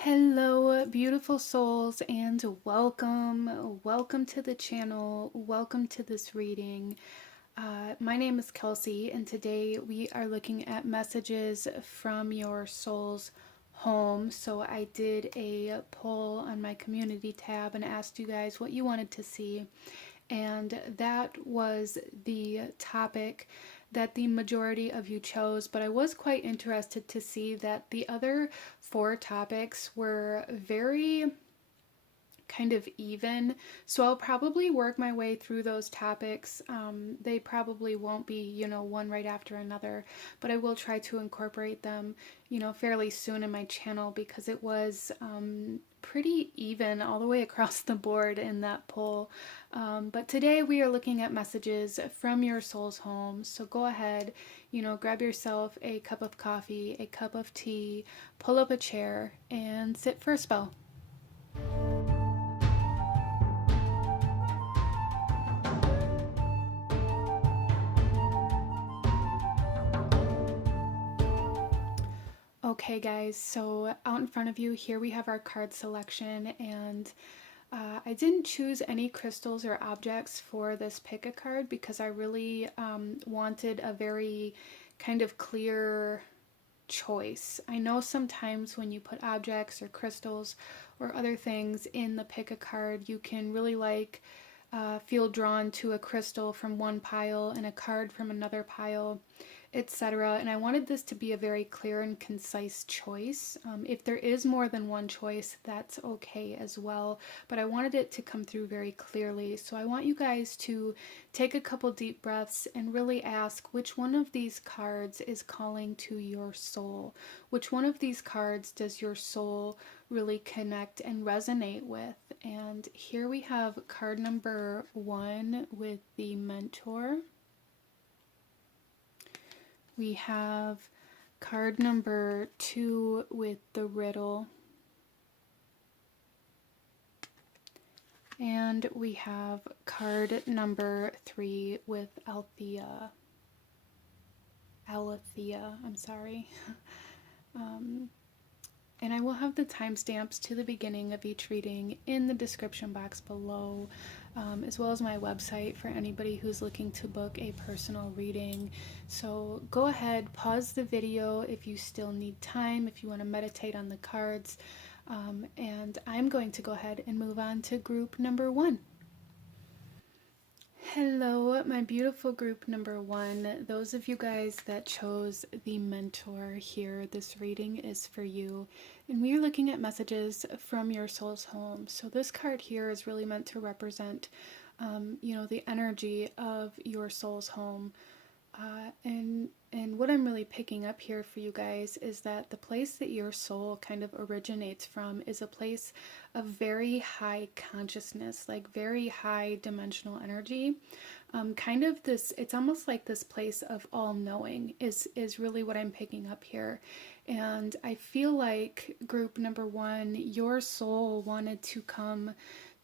Hello, beautiful souls, and welcome. Welcome to the channel. Welcome to this reading. My name is Kelsey, and today we are looking at messages from your soul's home. So I did a poll on my community tab and asked you guys what you wanted to see, and that was the topic that the majority of you chose. But I was quite interested to see that the other four topics were very kind of even. So I'll probably work my way through those topics. They probably won't be, one right after another, but I will try to incorporate them, fairly soon in my channel because it was pretty even all the way across the board in that poll. But today we are looking at messages from your soul's home. So go ahead, grab yourself a cup of coffee, a cup of tea, pull up a chair, and sit for a spell. Okay guys, so out in front of you here we have our card selection, and I didn't choose any crystals or objects for this pick a card because I really wanted a very kind of clear choice. I know sometimes when you put objects or crystals or other things in the pick a card, you can really feel drawn to a crystal from one pile and a card from another pile, etc. And I wanted this to be a very clear and concise choice. If there is more than one choice, that's okay as well, but I wanted it to come through very clearly. So I want you guys to take a couple deep breaths and really ask which one of these cards is calling to your soul. Which one of these cards does your soul really connect and resonate with? And here we have card number 1 with the mentor. We have card number 2 with the riddle. And we have card number 3 with Althea. I'm sorry. And I will have the timestamps to the beginning of each reading in the description box below, as well as my website for anybody who's looking to book a personal reading. So go ahead, pause the video if you still need time, if you want to meditate on the cards, and I'm going to go ahead and move on to group number 1. Hello, my beautiful group number 1. Those of you guys that chose the mentor here, this reading is for you. And we are looking at messages from your soul's home. So this card here is really meant to represent, the energy of your soul's home. And what I'm really picking up here for you guys is that the place that your soul kind of originates from is a place of very high consciousness, like very high dimensional energy. Kind of this, it's almost like this place of all-knowing is really what I'm picking up here. And I feel like group number 1, your soul wanted to come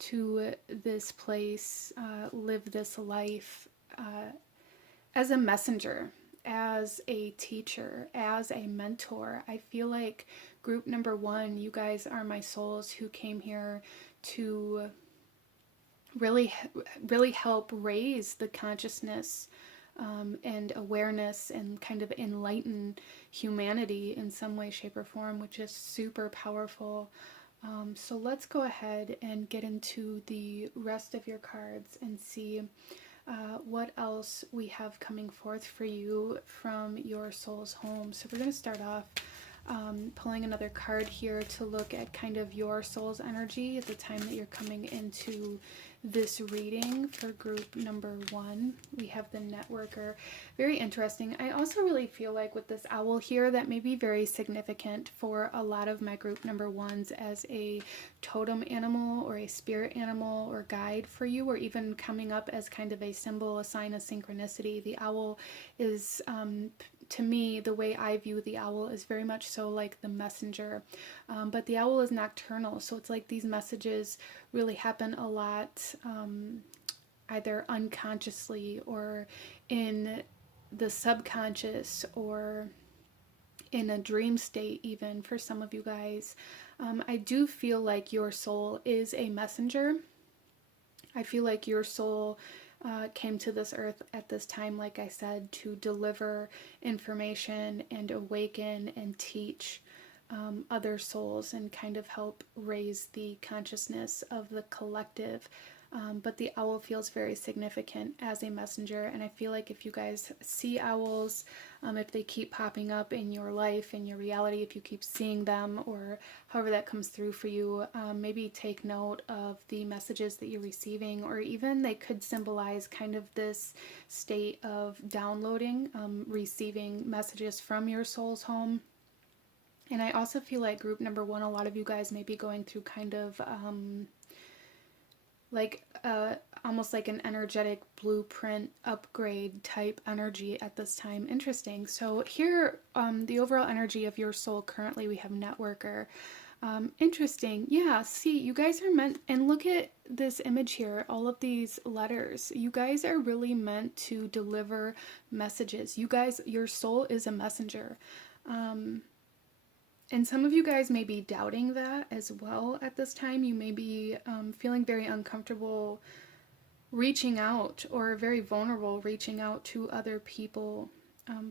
to this place, live this life, as a messenger, as a teacher, as a mentor. I feel like group number 1, you guys are my souls who came here to really help raise the consciousness and awareness and kind of enlighten humanity in some way, shape, or form, which is super powerful. So let's go ahead and get into the rest of your cards and see what else we have coming forth for you from your soul's home. So we're going to start off pulling another card here to look at kind of your soul's energy at the time that you're coming into this reading for group number 1. We have the networker. Very interesting. I also really feel like with this owl here that may be very significant for a lot of my group number 1s as a totem animal or a spirit animal or guide for you, or even coming up as kind of a symbol, a sign of synchronicity. The owl is to me, the way I view the owl is very much so like the messenger, but the owl is nocturnal, so it's like these messages really happen a lot, either unconsciously or in the subconscious or in a dream state even for some of you guys. I do feel like your soul is a messenger. I feel like your soul came to this earth at this time, like I said, to deliver information and awaken and teach other souls and kind of help raise the consciousness of the collective. But the owl feels very significant as a messenger, and I feel like if you guys see owls, if they keep popping up in your life, in your reality, if you keep seeing them, or however that comes through for you, maybe take note of the messages that you're receiving, or even they could symbolize kind of this state of downloading, receiving messages from your soul's home. And I also feel like group number one, a lot of you guys may be going through kind of almost like an energetic blueprint upgrade type energy at this time. Interesting. So here, the overall energy of your soul currently, we have networker. Interesting. Yeah, see, you guys are meant, and look at this image here, all of these letters. You guys are really meant to deliver messages. You guys, your soul is a messenger. And some of you guys may be doubting that as well at this time. You may be feeling very uncomfortable reaching out, or very vulnerable reaching out to other people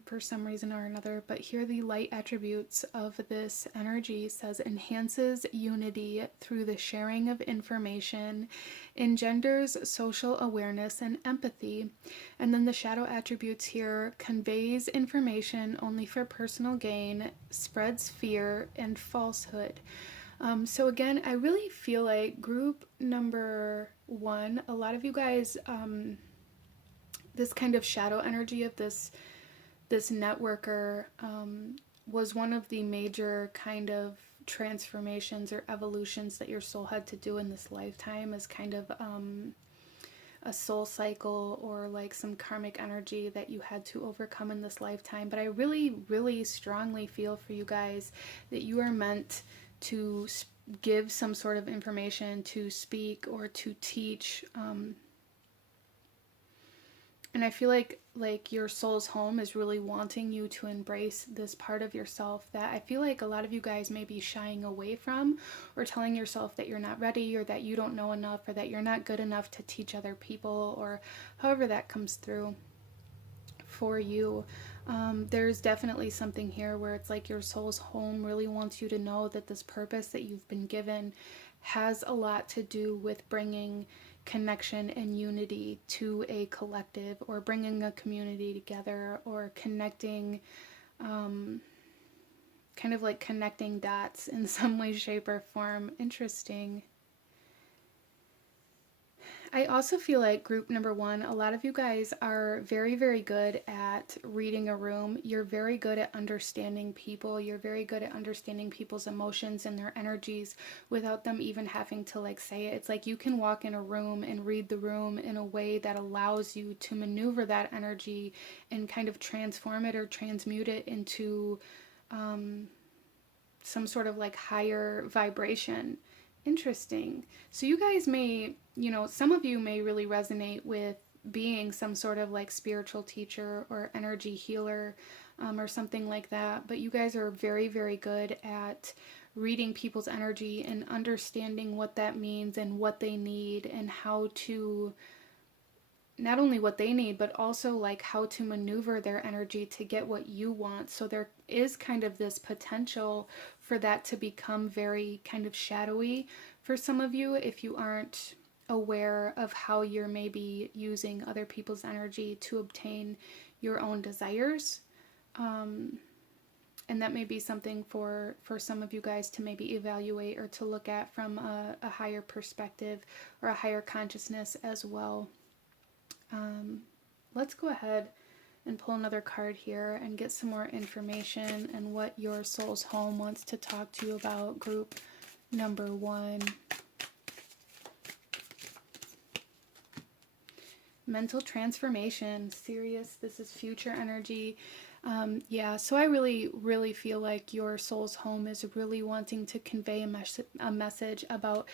for some reason or another. But here the light attributes of this energy says enhances unity through the sharing of information, engenders social awareness and empathy. And then the shadow attributes here conveys information only for personal gain, spreads fear and falsehood. So again, I really feel like group number one, a lot of you guys, this kind of shadow energy of this networker was one of the major kind of transformations or evolutions that your soul had to do in this lifetime, as kind of a soul cycle or like some karmic energy that you had to overcome in this lifetime. But I really, really strongly feel for you guys that you are meant to give some sort of information, to speak or to teach. And I feel like your soul's home is really wanting you to embrace this part of yourself that I feel like a lot of you guys may be shying away from, or telling yourself that you're not ready, or that you don't know enough, or that you're not good enough to teach other people, or however that comes through for you. There's definitely something here where it's like your soul's home really wants you to know that this purpose that you've been given has a lot to do with bringing connection and unity to a collective, or bringing a community together, or connecting, kind of like connecting dots in some way, shape, or form. Interesting. I also feel like group number one, a lot of you guys are very, very good at reading a room. You're very good at understanding people. You're very good at understanding people's emotions and their energies without them even having to like say it. It's like you can walk in a room and read the room in a way that allows you to maneuver that energy and kind of transform it or transmute it into some sort of like higher vibration. Interesting. So you guys may, some of you may really resonate with being some sort of like spiritual teacher or energy healer, or something like that. But you guys are very, very good at reading people's energy and understanding what that means and what they need, and how to, not only what they need, but also like how to maneuver their energy to get what you want. So there is kind of this potential for that to become very kind of shadowy for some of you if you aren't aware of how you're maybe using other people's energy to obtain your own desires. And that may be something for some of you guys to maybe evaluate or to look at from a higher perspective or a higher consciousness as well. Let's go ahead and pull another card here and get some more information and what your soul's home wants to talk to you about, group number one. Mental transformation. Serious. This is future energy. Yeah, so I really, really feel like your soul's home is really wanting to convey a message about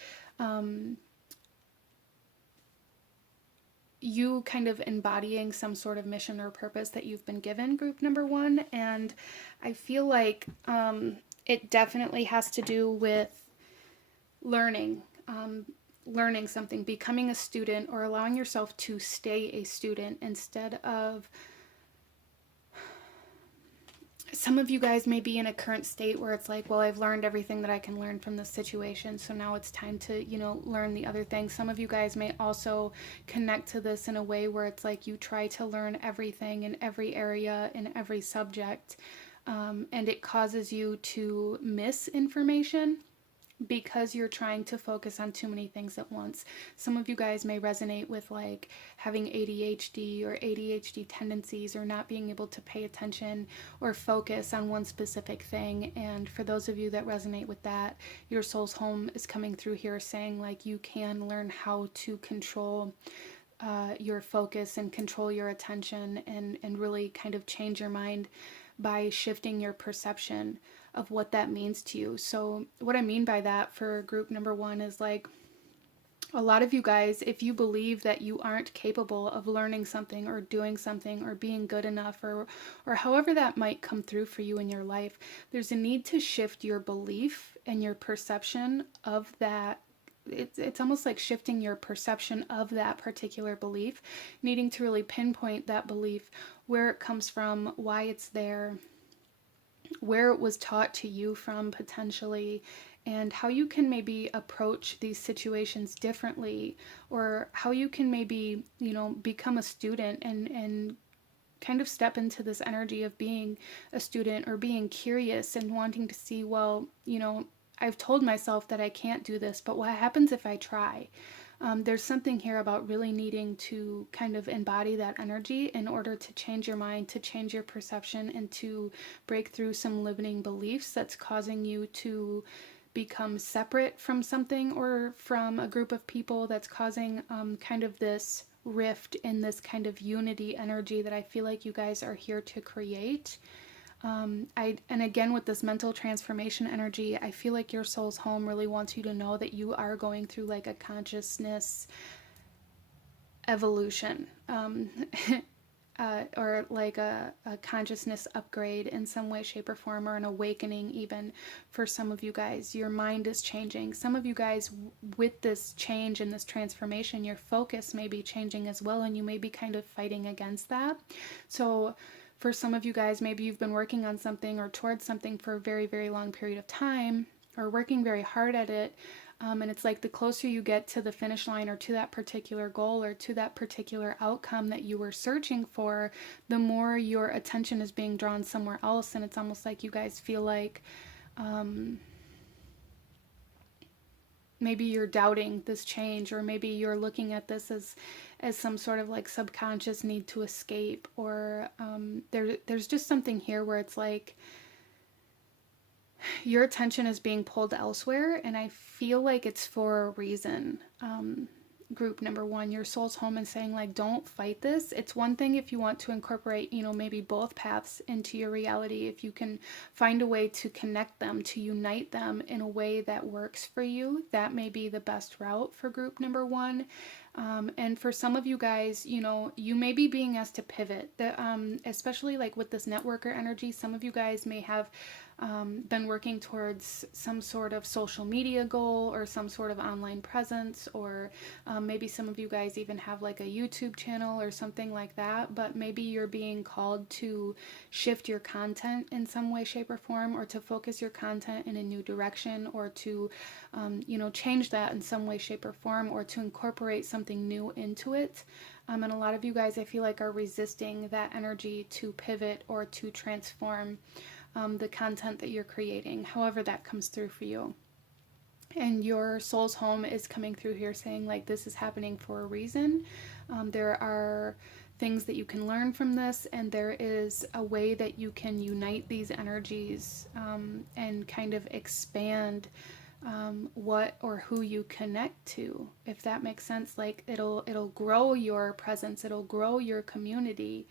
you kind of embodying some sort of mission or purpose that you've been given, group number one. And I feel like it definitely has to do with learning, learning something, becoming a student, or allowing yourself to stay a student instead of... Some of you guys may be in a current state where it's like, well, I've learned everything that I can learn from this situation, so now it's time to, you know, learn the other things. Some of you guys may also connect to this in a way where it's like you try to learn everything in every area, in every subject, and it causes you to miss information because you're trying to focus on too many things at once. Some of you guys may resonate with like having ADHD or ADHD tendencies, or not being able to pay attention or focus on one specific thing. And for those of you that resonate with that, your soul's home is coming through here saying like you can learn how to control your focus and control your attention, and really kind of change your mind by shifting your perception of what that means to you. So what I mean by that for group number one is like, a lot of you guys, if you believe that you aren't capable of learning something or doing something or being good enough, or however that might come through for you in your life, there's a need to shift your belief and your perception of that. It's almost like shifting your perception of that particular belief, needing to really pinpoint that belief, where it comes from, why it's there, where it was taught to you from potentially, and how you can maybe approach these situations differently, or how you can maybe, you know, become a student and kind of step into this energy of being a student, or being curious and wanting to see, well, you know, I've told myself that I can't do this, but what happens if I try? There's something here about really needing to kind of embody that energy in order to change your mind, to change your perception, and to break through some limiting beliefs that's causing you to become separate from something or from a group of people, that's causing kind of this rift in this kind of unity energy that I feel like you guys are here to create. And again, with this mental transformation energy, I feel like your soul's home really wants you to know that you are going through like a consciousness evolution, or like a consciousness upgrade in some way, shape, or form, or an awakening even for some of you guys. Your mind is changing. Some of you guys, with this change and this transformation, your focus may be changing as well, and you may be kind of fighting against that. So for some of you guys, maybe you've been working on something or towards something for a very, very long period of time, or working very hard at it. And it's like the closer you get to the finish line, or to that particular goal, or to that particular outcome that you were searching for, the more your attention is being drawn somewhere else. And it's almost like you guys feel like maybe you're doubting this change, or maybe you're looking at this as some sort of like subconscious need to escape, or there's just something here where it's like your attention is being pulled elsewhere, and I feel like it's for a reason. Group number one, your soul's home is saying like, don't fight this. It's one thing if you want to incorporate, you know, maybe both paths into your reality, if you can find a way to connect them, to unite them in a way that works for you, that may be the best route for group number one. And for some of you guys, you know, you may be being asked to pivot, especially like with this networker energy. Some of you guys may have been working towards some sort of social media goal, or some sort of online presence, or maybe some of you guys even have like a YouTube channel or something like that, but maybe you're being called to shift your content in some way, shape, or form, or to focus your content in a new direction, or to you know, change that in some way, shape, or form, or to incorporate something new into it. And a lot of you guys, I feel like, are resisting that energy to pivot or to transform the content that you're creating, however that comes through for you. And your soul's home is coming through here saying like, this is happening for a reason. There are things that you can learn from this, and there is a way that you can unite these energies and kind of expand what or who you connect to, if that makes sense. Like it'll grow your presence, it'll grow your community.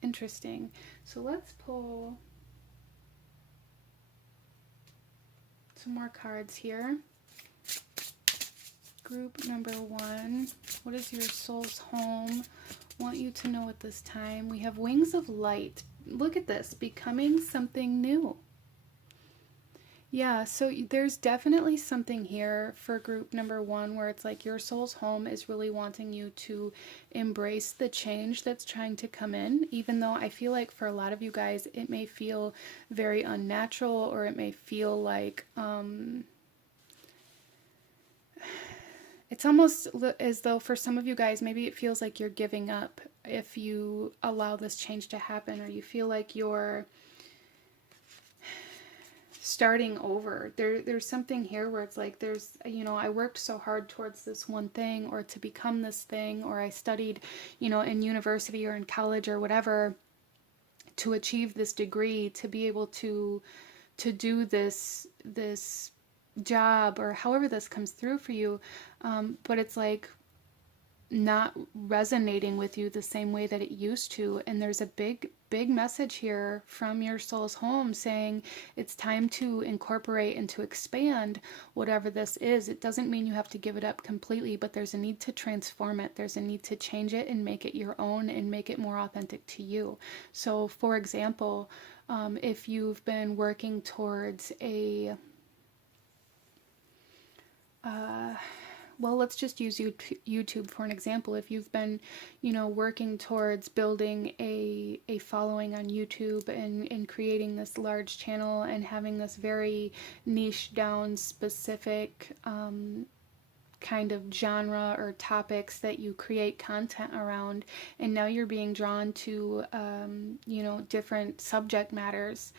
Interesting. So let's pull some more cards here. Group number 1, what is your soul's home want you to know at this time? We have wings of light. Look at this, becoming something new. Yeah, so there's definitely something here for group number 1 where it's like your soul's home is really wanting you to embrace the change that's trying to come in, even though I feel like for a lot of you guys it may feel very unnatural, or it may feel like it's almost as though for some of you guys, maybe it feels like you're giving up if you allow this change to happen, or you feel like you're starting over. There's something here where it's like there's, you know, I worked so hard towards this one thing, or to become this thing, or I studied, you know, in university or in college or whatever to achieve this degree, to be able to do this job, or however this comes through for you, but it's like not resonating with you the same way that it used to. And there's a big message here from your soul's home saying it's time to incorporate and to expand whatever this is. It doesn't mean you have to give it up completely, but there's a need to transform it. There's a need to change it and make it your own and make it more authentic to you. So for example, if you've been working towards a well, let's just use YouTube for an example. If you've been, you know, working towards building a following on YouTube and creating this large channel and having this very niche down specific kind of genre or topics that you create content around, and now you're being drawn to, you know, different subject matters,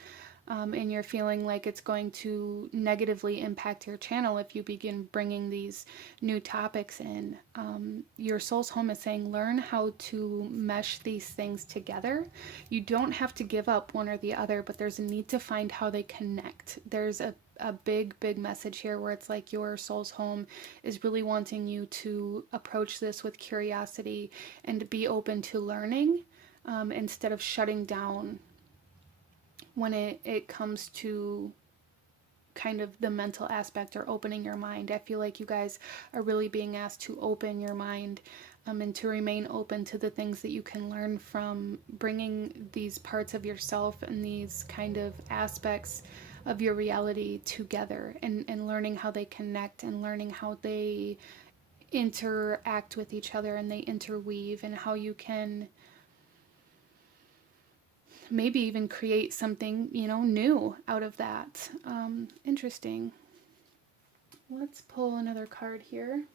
and you're feeling like it's going to negatively impact your channel if you begin bringing these new topics in. Your soul's home is saying learn how to mesh these things together. You don't have to give up one or the other, but there's a need to find how they connect. There's a big message here where it's like your soul's home is really wanting you to approach this with curiosity and to be open to learning, instead of shutting down when it comes to kind of the mental aspect or opening your mind. I feel like you guys are really being asked to open your mind, and to remain open to the things that you can learn from bringing these parts of yourself and these kind of aspects of your reality together, and learning how they connect and learning how they interact with each other and they interweave, and how you can maybe even create something, you know, new out of that. Interesting. Let's pull another card here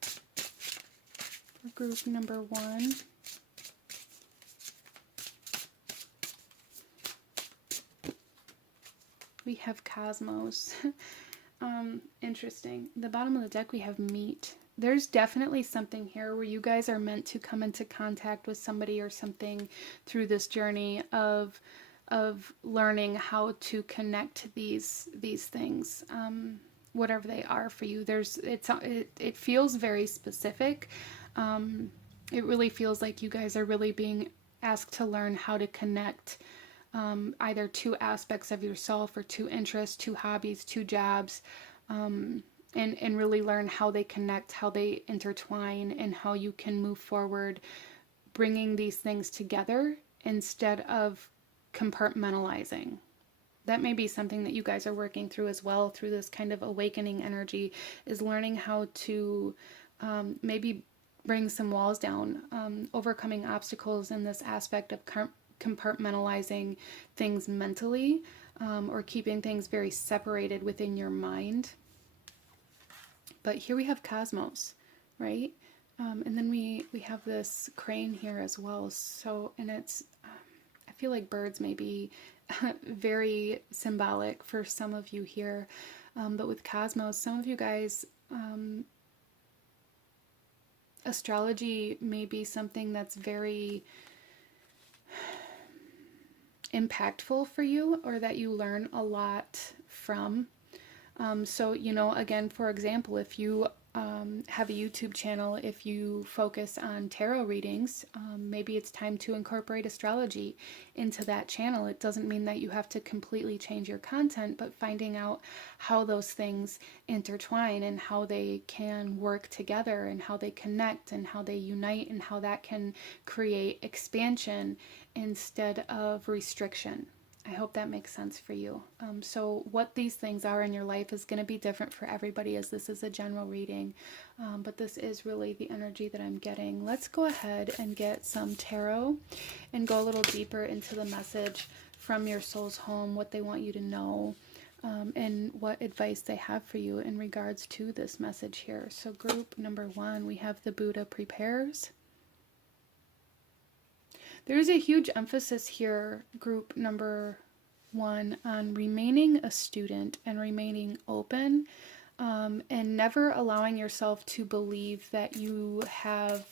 for group number 1. We have Cosmos. Interesting. The bottom of the deck we have Meet. There's definitely something here where you guys are meant to come into contact with somebody or something through this journey of learning how to connect these things, whatever they are for you. It feels very specific. It really feels like you guys are really being asked to learn how to connect, either two aspects of yourself or two interests, two hobbies, two jobs, and really learn how they connect, how they intertwine, and how you can move forward bringing these things together instead of compartmentalizing. That may be something that you guys are working through as well through this kind of awakening energy, is learning how to maybe bring some walls down, overcoming obstacles in this aspect of compartmentalizing things mentally, or keeping things very separated within your mind. But here we have Cosmos, right? And then we have this crane here as well. So, and it's, I feel like birds may be very symbolic for some of you here. But with Cosmos, some of you guys, astrology may be something that's very impactful for you, or that you learn a lot from. So, you know, again, for example, if you have a YouTube channel, if you focus on tarot readings, maybe it's time to incorporate astrology into that channel. It doesn't mean that you have to completely change your content, but finding out how those things intertwine and how they can work together and how they connect and how they unite and how that can create expansion instead of restriction. I hope that makes sense for you. So what these things are in your life is going to be different for everybody, as this is a general reading. But this is really the energy that I'm getting. Let's go ahead and get some tarot and go a little deeper into the message from your soul's home, what they want you to know, and what advice they have for you in regards to this message here. So group number 1, we have the Buddha prepares. There's a huge emphasis here, group number 1, on remaining a student and remaining open, and never allowing yourself to believe that you have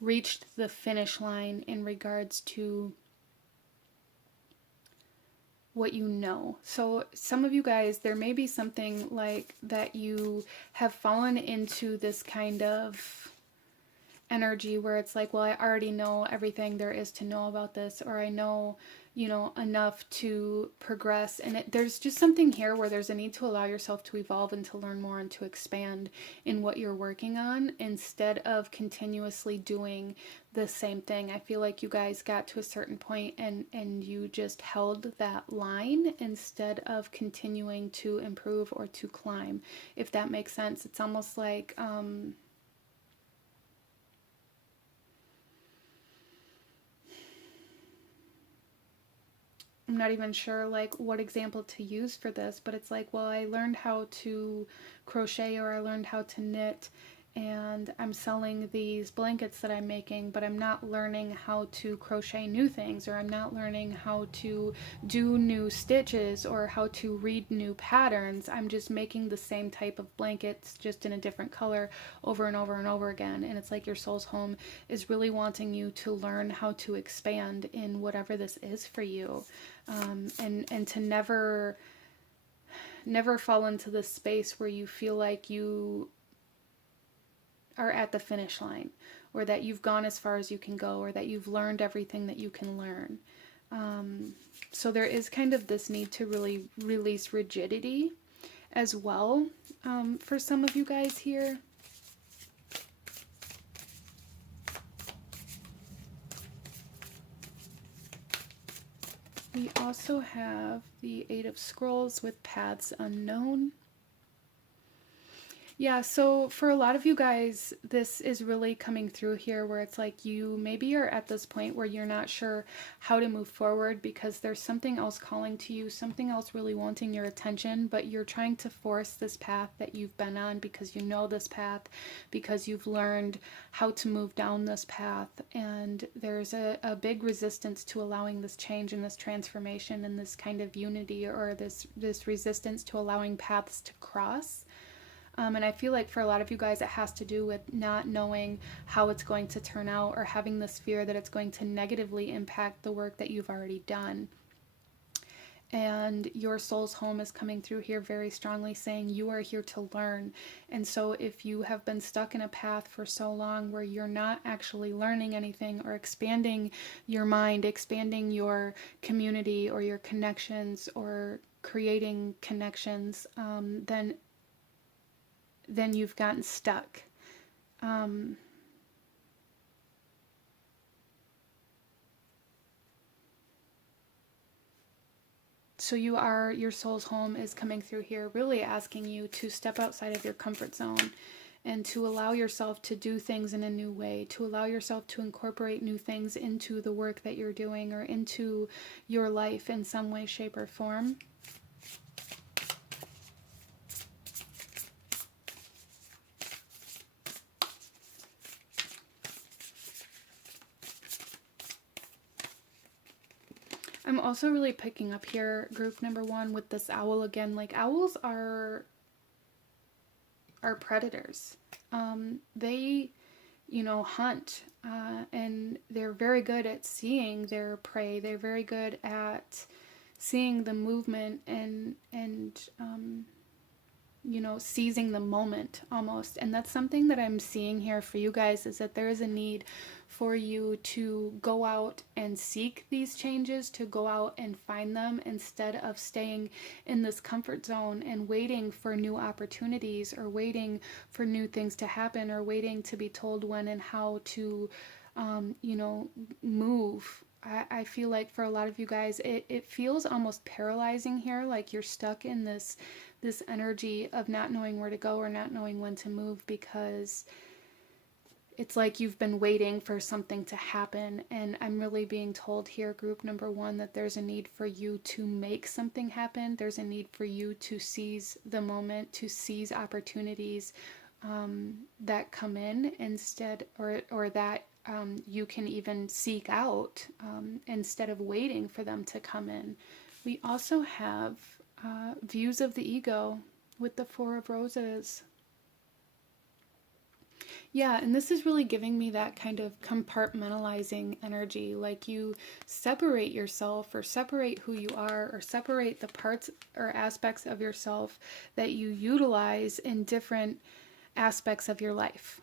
reached the finish line in regards to what you know. So some of you guys, there may be something like that you have fallen into this kind of energy where it's like, well, I already know everything there is to know about this, or I know, enough to progress. And there's just something here where there's a need to allow yourself to evolve and to learn more and to expand in what you're working on instead of continuously doing the same thing. I feel like you guys got to a certain point and you just held that line instead of continuing to improve or to climb, if that makes sense. It's almost like, I'm not even sure like what example to use for this, but it's like, well, I learned how to crochet or I learned how to knit and I'm selling these blankets that I'm making, but I'm not learning how to crochet new things, or I'm not learning how to do new stitches or how to read new patterns. I'm just making the same type of blankets just in a different color over and over and over again. And it's like your soul's home is really wanting you to learn how to expand in whatever this is for you, and to never fall into this space where you feel like you are at the finish line, or that you've gone as far as you can go, or that you've learned everything that you can learn. So there is kind of this need to really release rigidity as well, for some of you guys here. We also have the 8 of Scrolls with paths unknown. Yeah, so for a lot of you guys, this is really coming through here where it's like you maybe are at this point where you're not sure how to move forward because there's something else calling to you, something else really wanting your attention, but you're trying to force this path that you've been on because you know this path, because you've learned how to move down this path, and there's a big resistance to allowing this change and this transformation and this kind of unity, or this resistance to allowing paths to cross. And I feel like for a lot of you guys, it has to do with not knowing how it's going to turn out, or having this fear that it's going to negatively impact the work that you've already done. And your soul's home is coming through here very strongly, saying you are here to learn. And so if you have been stuck in a path for so long where you're not actually learning anything or expanding your mind, expanding your community or your connections or creating connections, then you've gotten stuck. So your soul's home is coming through here, really asking you to step outside of your comfort zone and to allow yourself to do things in a new way, to allow yourself to incorporate new things into the work that you're doing or into your life in some way, shape, or form. I'm also really picking up here, group number 1, with this owl again. Like, owls are predators. They, hunt, and they're very good at seeing their prey. They're very good at seeing the movement and you know, seizing the moment almost. And that's something that I'm seeing here for you guys, is that there is a need for you to go out and seek these changes, to go out and find them, instead of staying in this comfort zone and waiting for new opportunities, or waiting for new things to happen, or waiting to be told when and how to, you know, move. I feel like for a lot of you guys, it feels almost paralyzing here, like you're stuck in this energy of not knowing where to go or not knowing when to move, because it's like you've been waiting for something to happen. And I'm really being told here, group number one, that there's a need for you to make something happen. There's a need for you to seize the moment, to seize opportunities that come in instead, or that you can even seek out instead of waiting for them to come in. We also have views of the ego with the Four of Roses. Yeah, and this is really giving me that kind of compartmentalizing energy, like you separate yourself, or separate who you are, or separate the parts or aspects of yourself that you utilize in different aspects of your life.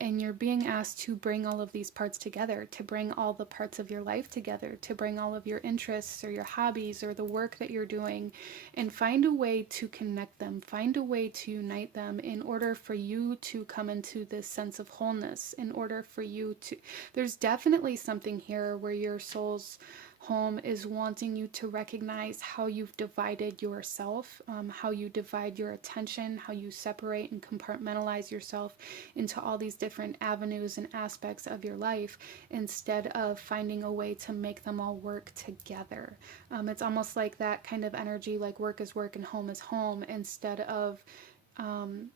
And you're being asked to bring all of these parts together, to bring all the parts of your life together, to bring all of your interests or your hobbies or the work that you're doing, and find a way to connect them, find a way to unite them, in order for you to come into this sense of wholeness, in order for you to, there's definitely something here where your soul's home is wanting you to recognize how you've divided yourself, how you divide your attention, how you separate and compartmentalize yourself into all these different avenues and aspects of your life, instead of finding a way to make them all work together. It's almost like that kind of energy, like work is work and home is home, instead of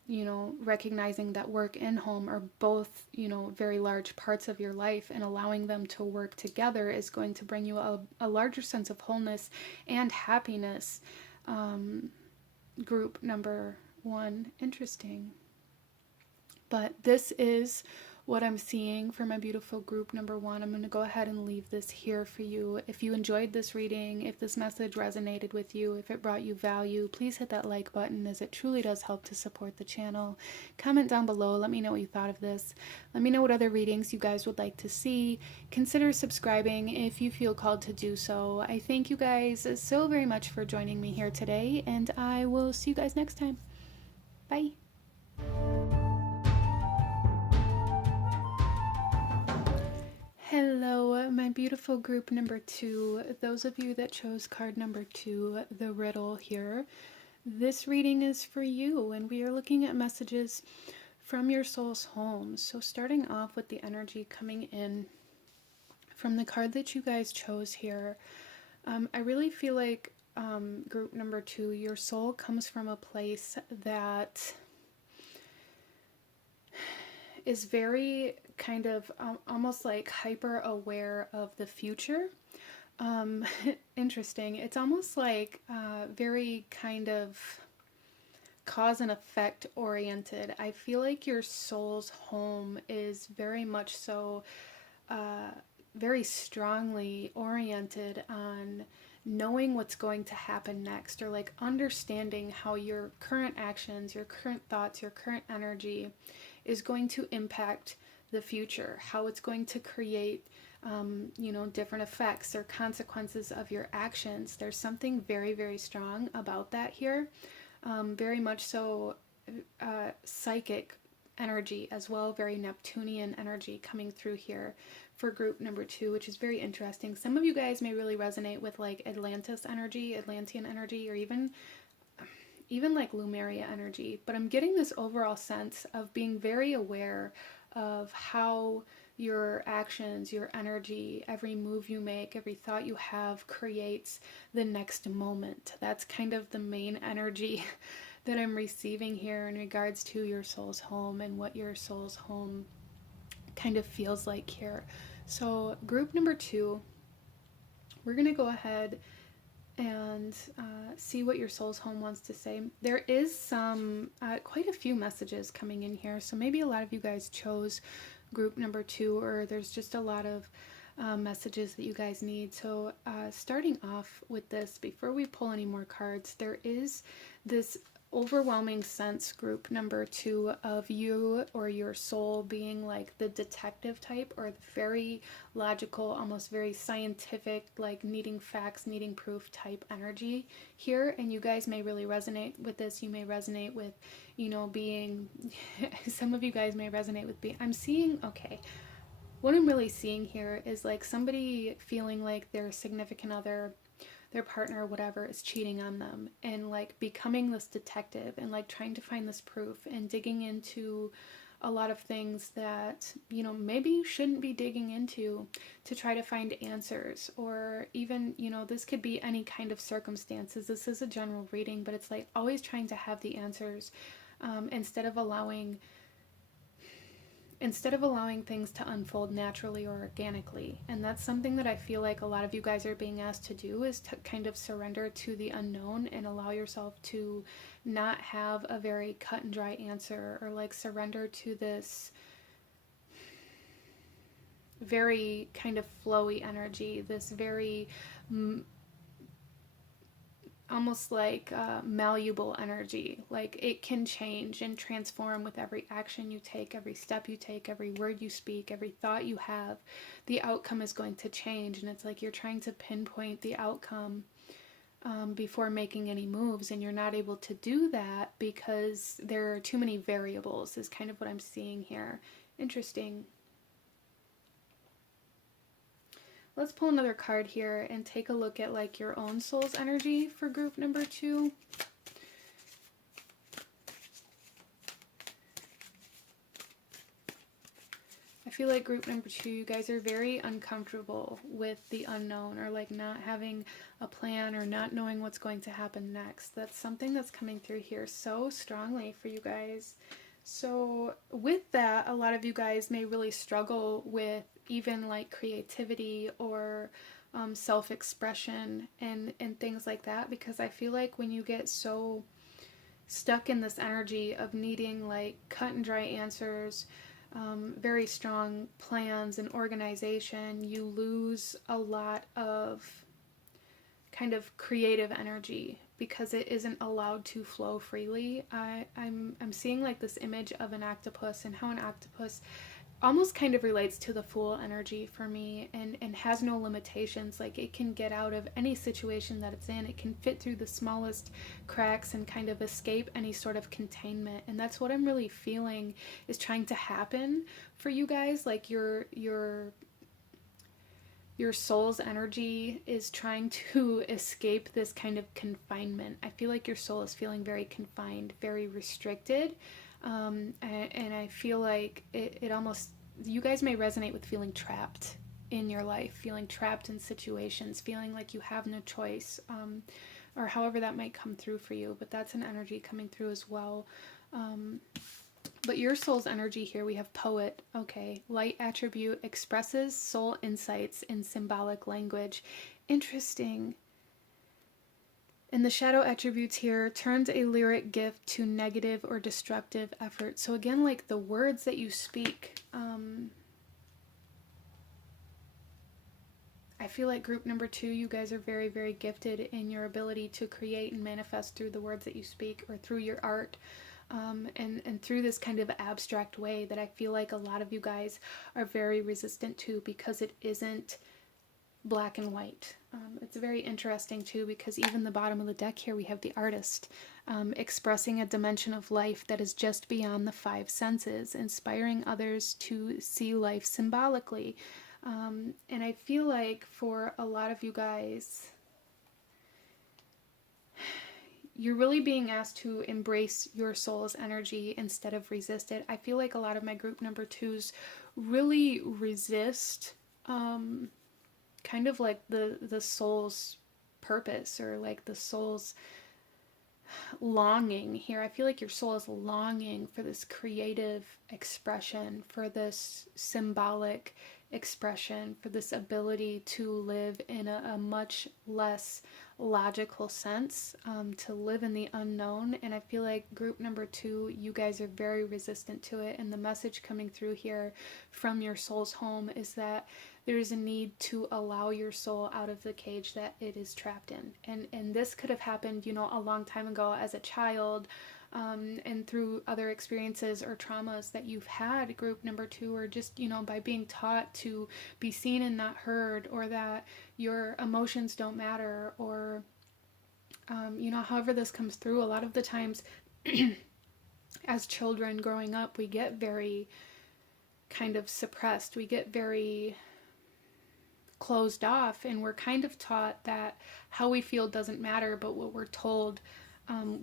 you know, recognizing that work and home are both, you know, very large parts of your life, and allowing them to work together is going to bring you a larger sense of wholeness and happiness. Group number one, interesting. But this is what I'm seeing for my beautiful group number one. I'm going to go ahead and leave this here for you. If you enjoyed this reading, if this message resonated with you, if it brought you value, please hit that like button, as it truly does help to support the channel. Comment down below. Let me know what you thought of this. Let me know what other readings you guys would like to see. Consider subscribing if you feel called to do so. I thank you guys so very much for joining me here today, and I will see you guys next time. Bye. Hello, my beautiful group number two. Those of you that chose card number two, the riddle here, this reading is for you, and we are looking at messages from your soul's home. So starting off with the energy coming in from the card that you guys chose here, I really feel like group number two, your soul comes from a place that is very kind of almost like hyper aware of the future. Interesting. It's almost like very kind of cause and effect oriented. I feel like your soul's home is very much so very strongly oriented on knowing what's going to happen next, or like understanding how your current actions, your current thoughts, your current energy is going to impact the future, how it's going to create you know, different effects or consequences of your actions. There's something very, very strong about that here. Very much so psychic energy as well, very Neptunian energy coming through here for group number two, which is very interesting. Some of you guys may really resonate with like Atlantis energy, Atlantean energy, or even like Lemuria energy, but I'm getting this overall sense of being very aware of how your actions, your energy, every move you make, every thought you have creates the next moment. That's kind of the main energy that I'm receiving here in regards to your soul's home and what your soul's home kind of feels like here. So group number two, we're going to go ahead and see what your soul's home wants to say. There is some, quite a few messages coming in here, so maybe a lot of you guys chose group number two, or there's just a lot of messages that you guys need. So starting off with this, before we pull any more cards, there is this overwhelming sense, group number 2, of you or your soul being like the detective type, or the very logical, almost very scientific, like needing facts, needing proof type energy here. And you guys may really resonate with this. You may resonate with, you know, being, some of you guys may resonate with being, I'm seeing, okay, what I'm really seeing here is like somebody feeling like their significant other, their partner, whatever, is cheating on them, and like becoming this detective and like trying to find this proof and digging into a lot of things that, you know, maybe you shouldn't be digging into to try to find answers. Or even, you know, this could be any kind of circumstances. This is a general reading, but it's like always trying to have the answers, instead of allowing things to unfold naturally or organically. And that's something that I feel like a lot of you guys are being asked to do, is to kind of surrender to the unknown and allow yourself to not have a very cut and dry answer, or like surrender to this very kind of flowy energy, this very almost like malleable energy. Like it can change and transform with every action you take, every step you take, every word you speak, every thought you have. The outcome is going to change, and it's like you're trying to pinpoint the outcome before making any moves, and you're not able to do that because there are too many variables, is kind of what I'm seeing here. Interesting. Let's pull another card here and take a look at like your own soul's energy for group number 2. I feel like group number 2, you guys are very uncomfortable with the unknown, or like not having a plan, or not knowing what's going to happen next. That's something that's coming through here so strongly for you guys. So with that, a lot of you guys may really struggle with even like creativity or self-expression and things like that, because I feel like when you get so stuck in this energy of needing like cut and dry answers, very strong plans and organization, you lose a lot of kind of creative energy because it isn't allowed to flow freely. I'm seeing like this image of an octopus, and how an octopus almost kind of relates to the Fool energy for me, and has no limitations. Like it can get out of any situation that it's in. It can fit through the smallest cracks and kind of escape any sort of containment. And that's what I'm really feeling is trying to happen for you guys. Like your soul's energy is trying to escape this kind of confinement. I feel like your soul is feeling very confined, very restricted. And I feel like it almost, you guys may resonate with feeling trapped in your life, feeling trapped in situations, feeling like you have no choice, or however that might come through for you. But that's an energy coming through as well. But your soul's energy here, we have poet. Okay, light attribute expresses soul insights in symbolic language. Interesting. And the shadow attributes here turns a lyric gift to negative or destructive effort. So again, like the words that you speak, I feel like group number 2, you guys are very, very gifted in your ability to create and manifest through the words that you speak, or through your art. And through this kind of abstract way that I feel like a lot of you guys are very resistant to, because it isn't black and white. It's very interesting too, because even the bottom of the deck here, we have the artist, expressing a dimension of life that is just beyond the 5 senses, inspiring others to see life symbolically. And I feel like for a lot of you guys, you're really being asked to embrace your soul's energy instead of resist it. I feel like a lot of my group number 2s really resist kind of like the soul's purpose, or like the soul's longing here. I feel like your soul is longing for this creative expression, for this symbolic expression, for this ability to live in a much less logical sense, to live in the unknown. And I feel like group number 2, you guys are very resistant to it. And the message coming through here from your soul's home is that there's a need to allow your soul out of the cage that it is trapped in. And this could have happened, you know, a long time ago as a child, and through other experiences or traumas that you've had, group number 2, or just, you know, by being taught to be seen and not heard, or that your emotions don't matter, or, you know, however this comes through. A lot of the times as children growing up, we get very kind of suppressed. We get very closed off, and we're kind of taught that how we feel doesn't matter, but what we're told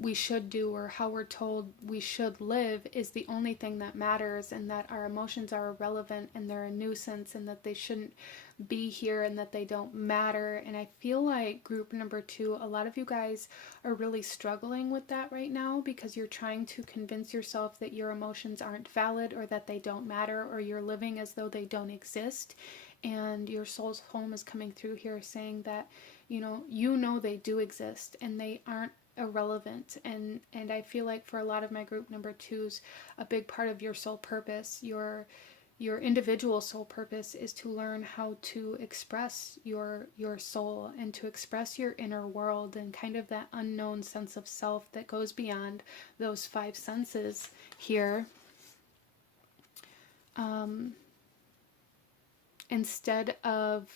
we should do, or how we're told we should live, is the only thing that matters, and that our emotions are irrelevant and they're a nuisance and that they shouldn't be here and that they don't matter. And I feel like group number 2, a lot of you guys are really struggling with that right now, because you're trying to convince yourself that your emotions aren't valid, or that they don't matter, or you're living as though they don't exist. And your soul's home is coming through here saying that, you know they do exist and they aren't irrelevant. And I feel like for a lot of my group number 2s, a big part of your soul purpose, your individual soul purpose, is to learn how to express your soul and to express your inner world, and kind of that unknown sense of self that goes beyond those 5 senses here. Instead of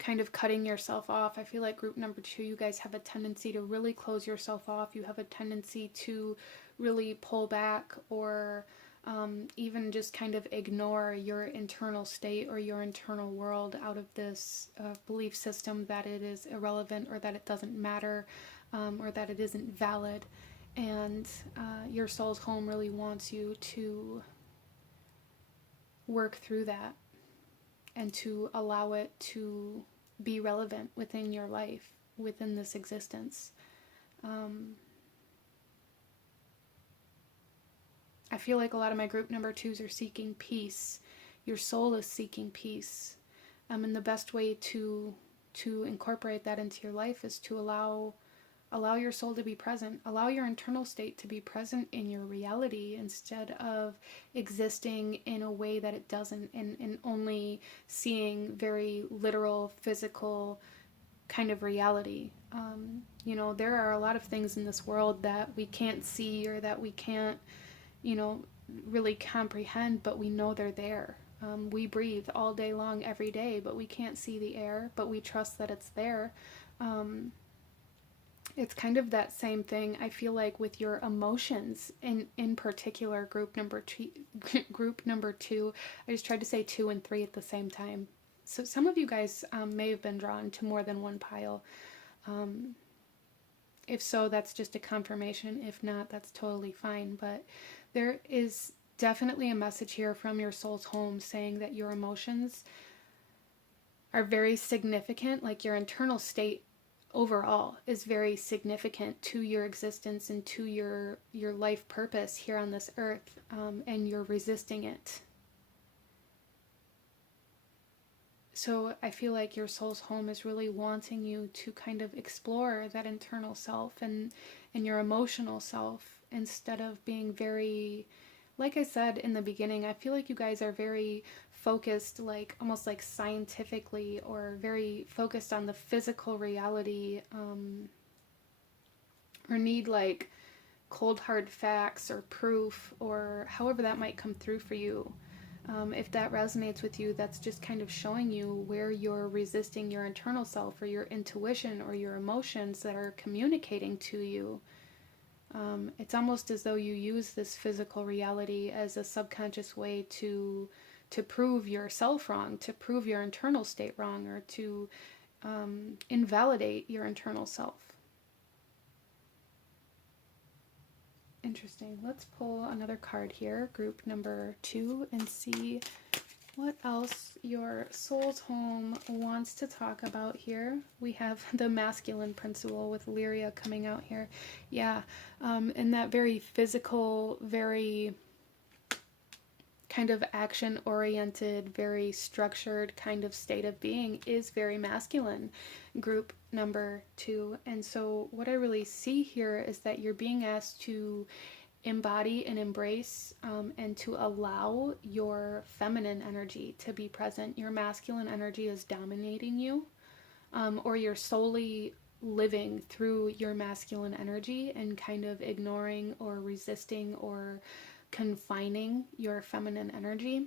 kind of cutting yourself off, I feel like group number 2, you guys have a tendency to really close yourself off. You have a tendency to really pull back, or even just kind of ignore your internal state or your internal world out of this belief system that it is irrelevant, or that it doesn't matter, or that it isn't valid. And your soul's home really wants you to work through that and to allow it to be relevant within your life, within this existence. I feel like a lot of my group number 2s are seeking peace. Your soul is seeking peace. And the best way to incorporate that into your life is to allow your soul to be present. Allow your internal state to be present in your reality, instead of existing in a way that it doesn't, and only seeing very literal, physical kind of reality. You know, there are a lot of things in this world that we can't see, or that we can't, you know, really comprehend, but we know they're there. We breathe all day long, every day, but we can't see the air, but we trust that it's there. It's kind of that same thing, I feel like, with your emotions, in particular group number 2. I just tried to say 2 and 3 at the same time. So some of you guys may have been drawn to more than one pile. If so, that's just a confirmation. If not, that's totally fine. But there is definitely a message here from your soul's home saying that your emotions are very significant. Like, your internal state overall is very significant to your existence and to your life purpose here on this earth, and you're resisting it. So I feel like your soul's home is really wanting you to kind of explore that internal self and your emotional self, instead of being very, like I said in the beginning, I feel like you guys are very focused, like almost like scientifically, or very focused on the physical reality, or need like cold hard facts or proof, or however that might come through for you. If that resonates with you, that's just kind of showing you where you're resisting your internal self, or your intuition, or your emotions that are communicating to you. It's almost as though you use this physical reality as a subconscious way to prove yourself wrong, to prove your internal state wrong, or to invalidate your internal self. Interesting. Let's pull another card here, group number 2, and see what else your soul's home wants to talk about here. We have the masculine principle with Lyria coming out here. Yeah, and that very physical, very kind of action-oriented, very structured kind of state of being is very masculine, group number 2. And so what I really see here is that you're being asked to embody and embrace and to allow your feminine energy to be present. Your masculine energy is dominating you, or you're solely living through your masculine energy and kind of ignoring or resisting or confining your feminine energy.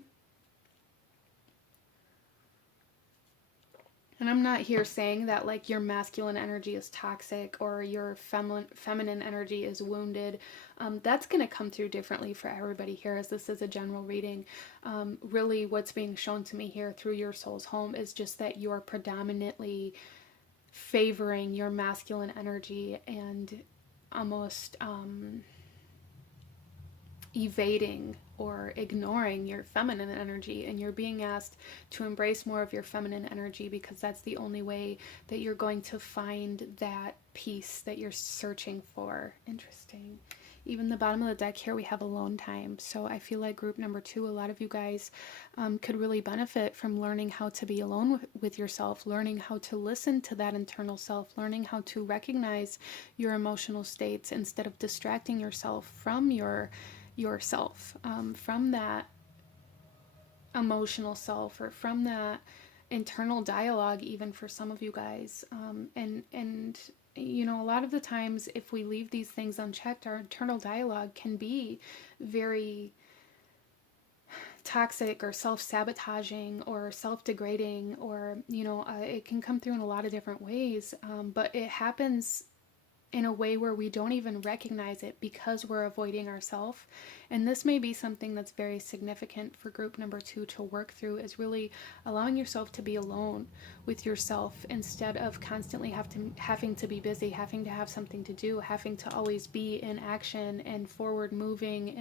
And I'm not here saying that like your masculine energy is toxic or your feminine energy is wounded. That's going to come through differently for everybody here, as this is a general reading. Really what's being shown to me here through your soul's home is just that you're predominantly favoring your masculine energy and almost evading or ignoring your feminine energy, and you're being asked to embrace more of your feminine energy because that's the only way that you're going to find that peace that you're searching for. Interesting. Even the bottom of the deck here, we have alone time. So I feel like group number 2, a lot of you guys could really benefit from learning how to be alone with yourself, learning how to listen to that internal self, learning how to recognize your emotional states instead of distracting yourself from yourself, from that emotional self, or from that internal dialogue, even for some of you guys. And you know, a lot of the times if we leave these things unchecked, our internal dialogue can be very toxic or self-sabotaging or self-degrading, or you know, it can come through in a lot of different ways, but it happens in a way where we don't even recognize it because we're avoiding ourselves. And this may be something that's very significant for group number 2 to work through, is really allowing yourself to be alone with yourself instead of constantly having to be busy, having to have something to do, having to always be in action and forward moving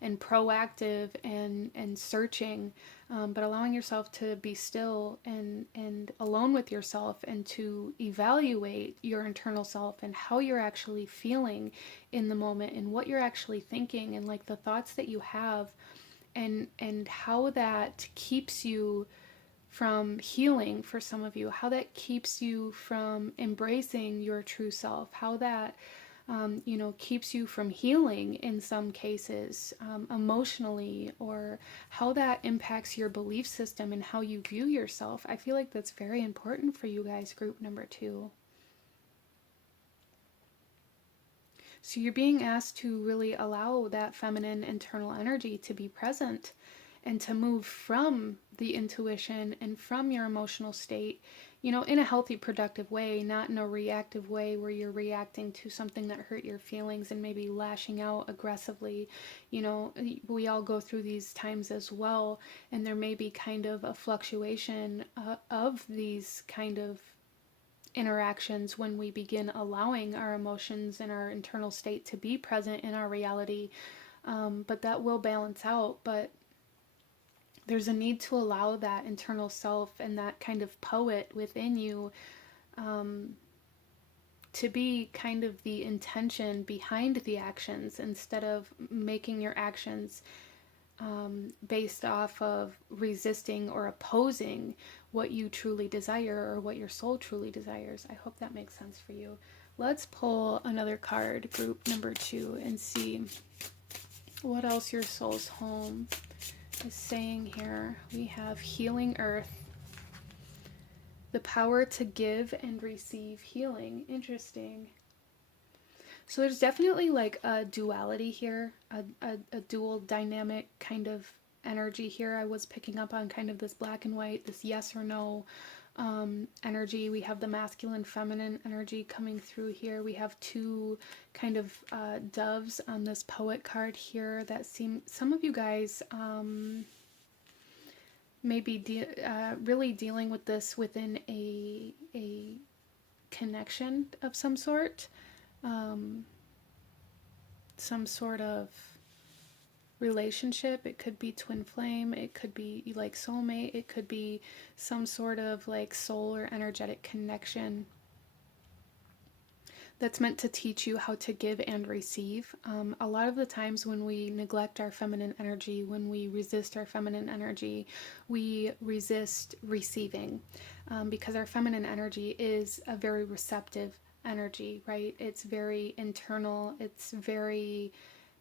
and proactive and searching, but allowing yourself to be still and alone with yourself and to evaluate your internal self and how you're actually feeling in the moment and what you're actually thinking and like the thoughts that you have, and how that keeps you from healing. For some of you, how that keeps you from embracing your true self, how that you know, keeps you from healing in some cases, emotionally, or how that impacts your belief system and how you view yourself. I feel like that's very important for you guys, group number 2. So you're being asked to really allow that feminine internal energy to be present and to move from the intuition and from your emotional state, you know, in a healthy, productive way, not in a reactive way where you're reacting to something that hurt your feelings and maybe lashing out aggressively. You know, we all go through these times as well, and there may be kind of a fluctuation of these kind of interactions when we begin allowing our emotions and our internal state to be present in our reality, but that will balance out. But there's a need to allow that internal self and that kind of poet within you to be kind of the intention behind the actions, instead of making your actions based off of resisting or opposing what you truly desire or what your soul truly desires. I hope that makes sense for you. Let's pull another card, group number 2, and see what else your soul's home is saying here. We have Healing Earth, the power to give and receive healing. Interesting. So there's definitely like a duality here, a dual dynamic kind of energy here. I was picking up on kind of this black and white, this yes or no energy. We have the masculine, feminine energy coming through here. We have 2 kind of doves on this poet card here that seem, some of you guys may be really dealing with this within a connection of some sort. Some sort of relationship. It could be twin flame, it could be like soulmate, it could be some sort of like soul or energetic connection that's meant to teach you how to give and receive. A lot of the times when we neglect our feminine energy, when we resist our feminine energy, we resist receiving, because our feminine energy is a very receptive energy, right? It's very internal, it's very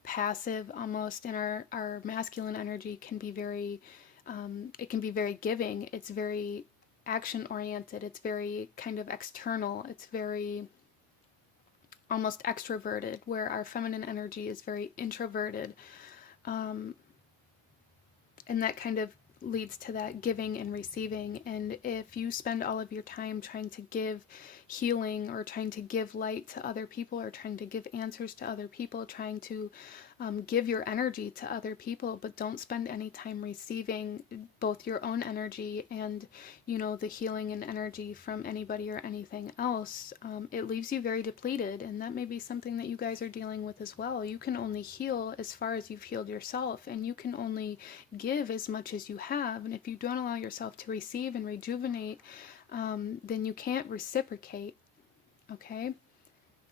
passive almost, and our masculine energy can be very, it can be very giving. It's very action oriented. It's very kind of external. It's very almost extroverted, where our feminine energy is very introverted. And that kind of leads to that giving and receiving. And if you spend all of your time trying to give healing, or trying to give light to other people, or trying to give answers to other people, trying to give your energy to other people, but don't spend any time receiving both your own energy and, you know, the healing and energy from anybody or anything else, it leaves you very depleted. And that may be something that you guys are dealing with as well. You can only heal as far as you've healed yourself, and you can only give as much as you have. And if you don't allow yourself to receive and rejuvenate, then you can't reciprocate. Okay?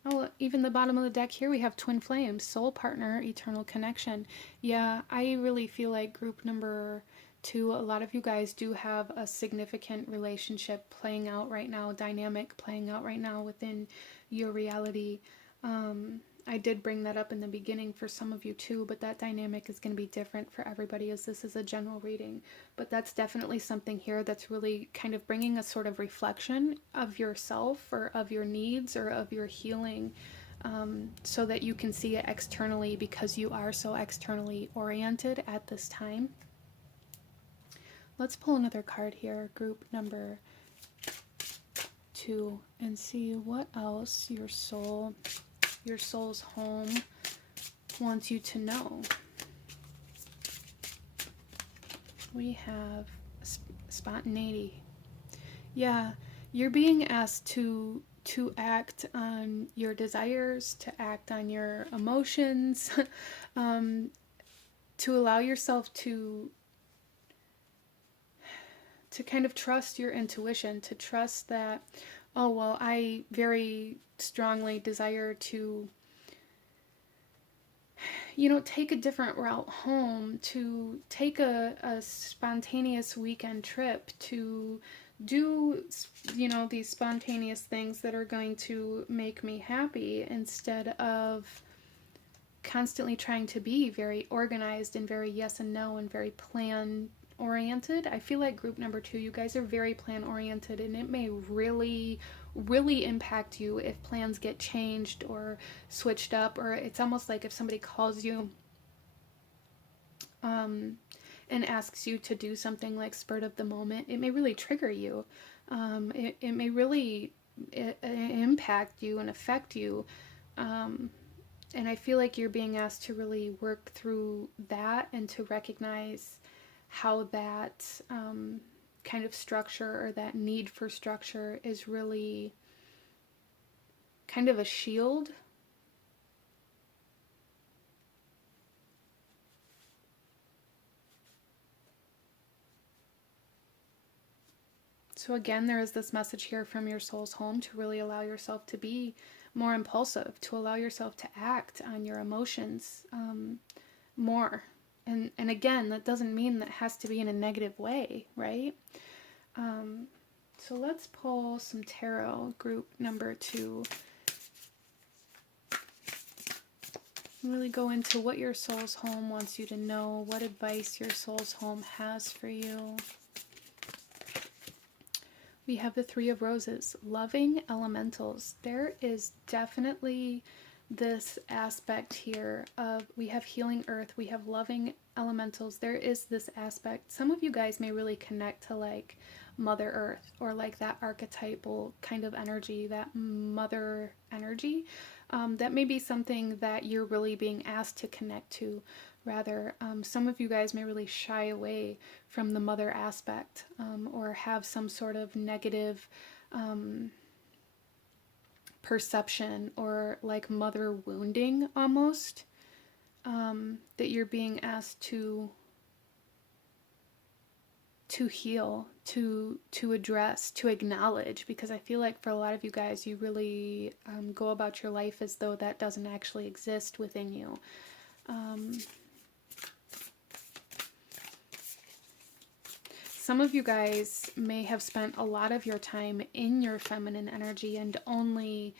Oh, even the bottom of the deck here, we have twin flames, soul partner, eternal connection. Yeah, I really feel like group number 2, a lot of you guys do have a significant relationship playing out right now, dynamic playing out right now within your reality. I did bring that up in the beginning for some of you too, but that dynamic is going to be different for everybody, as this is a general reading. But that's definitely something here that's really kind of bringing a sort of reflection of yourself, or of your needs, or of your healing, so that you can see it externally, because you are so externally oriented at this time. Let's pull another card here, group number 2, and see what else your soul's home wants you to know. We have spontaneity. Yeah, you're being asked to act on your desires, to act on your emotions, to allow yourself to kind of trust your intuition, to trust that, oh, well, I very strongly desire to, you know, take a different route home, to take a spontaneous weekend trip, to do, you know, these spontaneous things that are going to make me happy, instead of constantly trying to be very organized and very yes and no and very plan oriented. I feel like group number 2, you guys are very plan oriented, and it may really impact you if plans get changed or switched up, or it's almost like if somebody calls you and asks you to do something like spurt of the moment, it may really trigger you. It may really impact you and affect you. And I feel like you're being asked to really work through that, and to recognize how that kind of structure, or that need for structure, is really kind of a shield. So again, there is this message here from your soul's home to really allow yourself to be more impulsive, to allow yourself to act on your emotions more. And again, that doesn't mean that it has to be in a negative way, right? So let's pull some tarot, group number 2. Really go into what your soul's home wants you to know, what advice your soul's home has for you. We have the 3 of Roses, loving elementals. There is definitely this aspect here of, we have healing earth, we have loving elementals. There is this aspect. Some of you guys may really connect to like Mother Earth, or like that archetypal kind of energy, that mother energy. That may be something that you're really being asked to connect to. Rather, some of you guys may really shy away from the mother aspect, or have some sort of negative perception, or like mother wounding almost, that you're being asked to heal, to address, to acknowledge, because I feel like for a lot of you guys, you really go about your life as though that doesn't actually exist within you. Some of you guys may have spent a lot of your time in your feminine energy, and only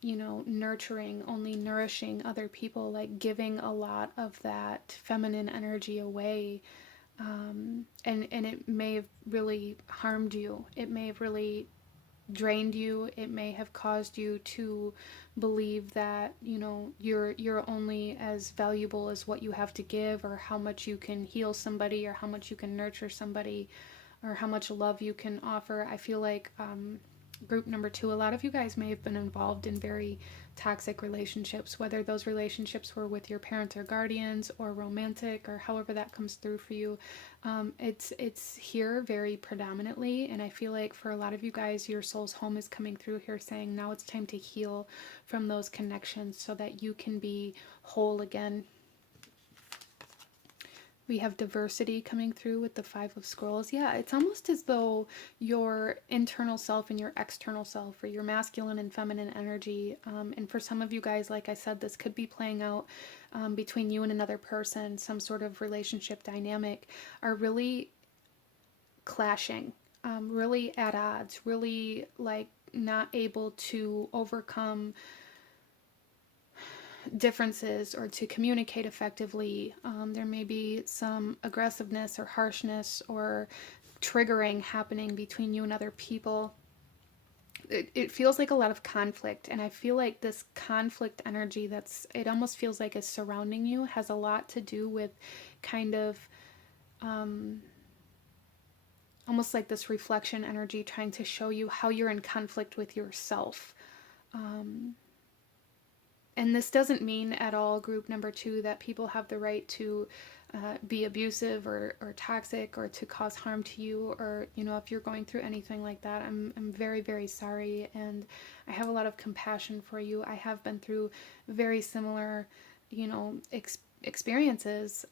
you know, nurturing, only nourishing other people, like giving a lot of that feminine energy away. And it may have really harmed you. It may have really drained you. It may have caused you to believe that, you know, you're only as valuable as what you have to give, or how much you can heal somebody, or how much you can nurture somebody, or how much love you can offer. I feel like group number 2, a lot of you guys may have been involved in very toxic relationships, whether those relationships were with your parents or guardians, or romantic, or however that comes through for you. It's here very predominantly, and I feel like for a lot of you guys, your soul's home is coming through here saying now it's time to heal from those connections so that you can be whole again. We have diversity coming through with the 5 of Scrolls. Yeah, it's almost as though your internal self and your external self, or your masculine and feminine energy, and for some of you guys, like I said, this could be playing out between you and another person, some sort of relationship dynamic, are really clashing, really at odds, really like not able to overcome differences or to communicate effectively. There may be some aggressiveness or harshness or triggering happening between you and other people. It feels like a lot of conflict, and I feel like this conflict energy it almost feels like is surrounding you has a lot to do with kind of almost like this reflection energy trying to show you how you're in conflict with yourself. And this doesn't mean at all, group number 2, that people have the right to be abusive or toxic, or to cause harm to you, or, you know, if you're going through anything like that, I'm very, very sorry, and I have a lot of compassion for you. I have been through very similar, you know, experiences,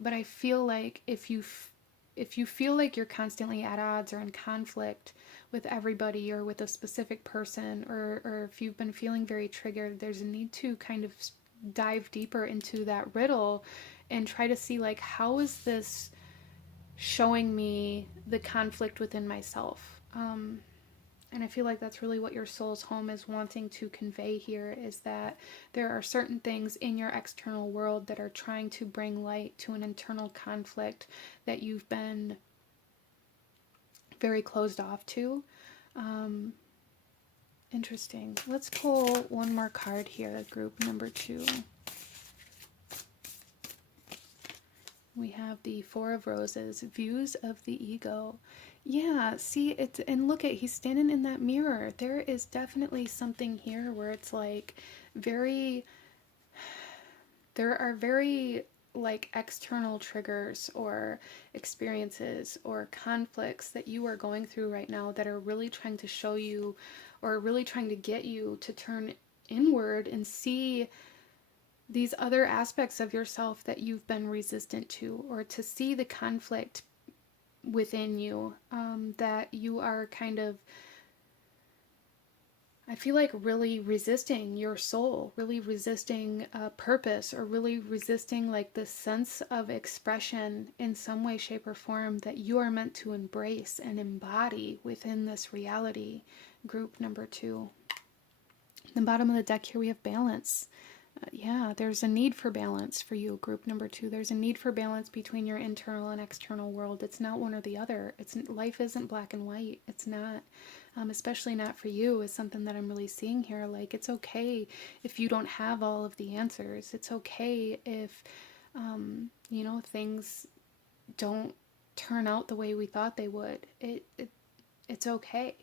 but I feel like if you feel like you're constantly at odds or in conflict with everybody or with a specific person, or if you've been feeling very triggered, there's a need to kind of dive deeper into that riddle and try to see, like, how is this showing me the conflict within myself? And I feel like that's really what your soul's home is wanting to convey here, is that there are certain things in your external world that are trying to bring light to an internal conflict that you've been very closed off to. Interesting. Let's pull one more card here, group number 2. We have the 4 of Roses, views of the ego. Yeah, see, and look at, he's standing in that mirror. There is definitely something here where it's like there are very like external triggers or experiences or conflicts that you are going through right now that are really trying to show you, or really trying to get you to turn inward and see these other aspects of yourself that you've been resistant to, or to see the conflict within you, that you are kind of, I feel like, really resisting your soul, really resisting purpose, or really resisting like this sense of expression in some way, shape, or form that you are meant to embrace and embody within this reality. Group number 2. The bottom of the deck here we have balance. Yeah, there's a need for balance for you, group number 2. There's a need for balance between your internal and external world. It's not one or the other. Life isn't black and white. It's not, especially not for you, is something that I'm really seeing here. Like, it's okay if you don't have all of the answers. It's okay if, you know, things don't turn out the way we thought they would. It's okay.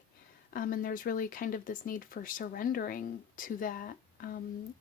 And there's really kind of this need for surrendering to that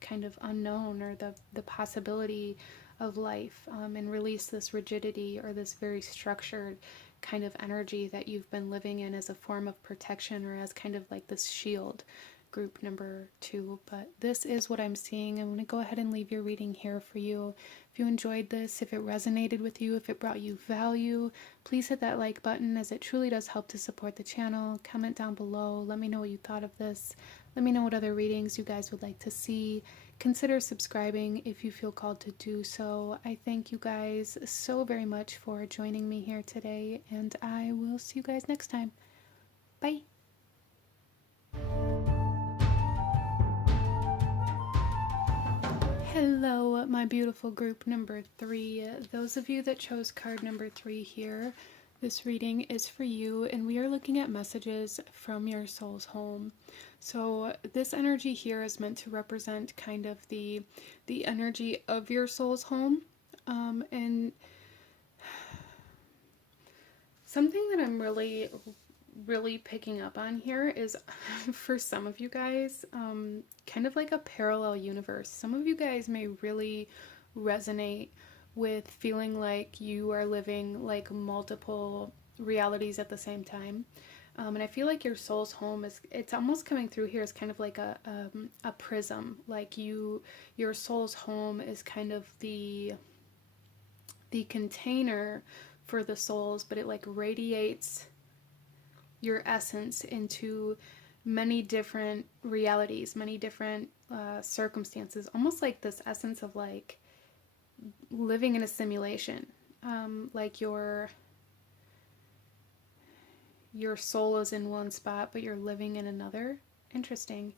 kind of unknown, or the possibility of life, and release this rigidity or this very structured kind of energy that you've been living in as a form of protection, or as kind of like this shield, group number 2. But this is what I'm seeing. I'm going to go ahead and leave your reading here for you. If you enjoyed this, if it resonated with you, if it brought you value, please hit that like button, as it truly does help to support the channel. Comment down below. Let me know what you thought of this. Let me know what other readings you guys would like to see. Consider subscribing if you feel called to do so. I thank you guys so very much for joining me here today, and I will see you guys next time. Bye. Hello, my beautiful group number 3. Those of you that chose card number 3 here, this reading is for you, and we are looking at messages from your soul's home. So this energy here is meant to represent kind of the energy of your soul's home, and something that I'm really picking up on here is for some of you guys, kind of like a parallel universe. Some of you guys may really resonate with feeling like you are living like multiple realities at the same time. And I feel like your soul's home it's almost coming through here as kind of like a prism. Like your soul's home is kind of the container for the souls, but it like radiates your essence into many different realities, many different circumstances, almost like this essence of like living in a simulation. Like your soul is in one spot, but you're living in another. Interesting.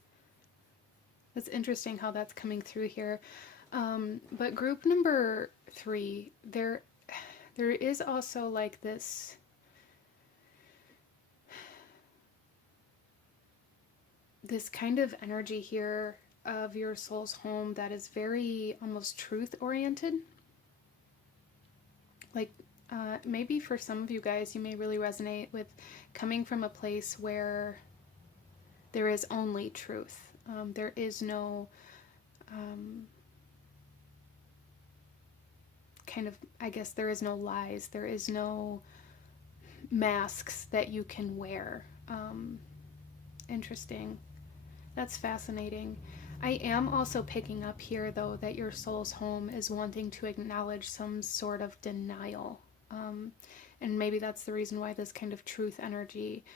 It's interesting how that's coming through here. But group number 3, there is also like this kind of energy here of your soul's home that is very almost truth oriented. Like maybe for some of you guys, you may really resonate with coming from a place where there is only truth. There is no kind of, I guess there is no lies. There is no masks that you can wear. Interesting. That's fascinating. I am also picking up here, though, that your soul's home is wanting to acknowledge some sort of denial. And maybe that's the reason why this kind of truth energy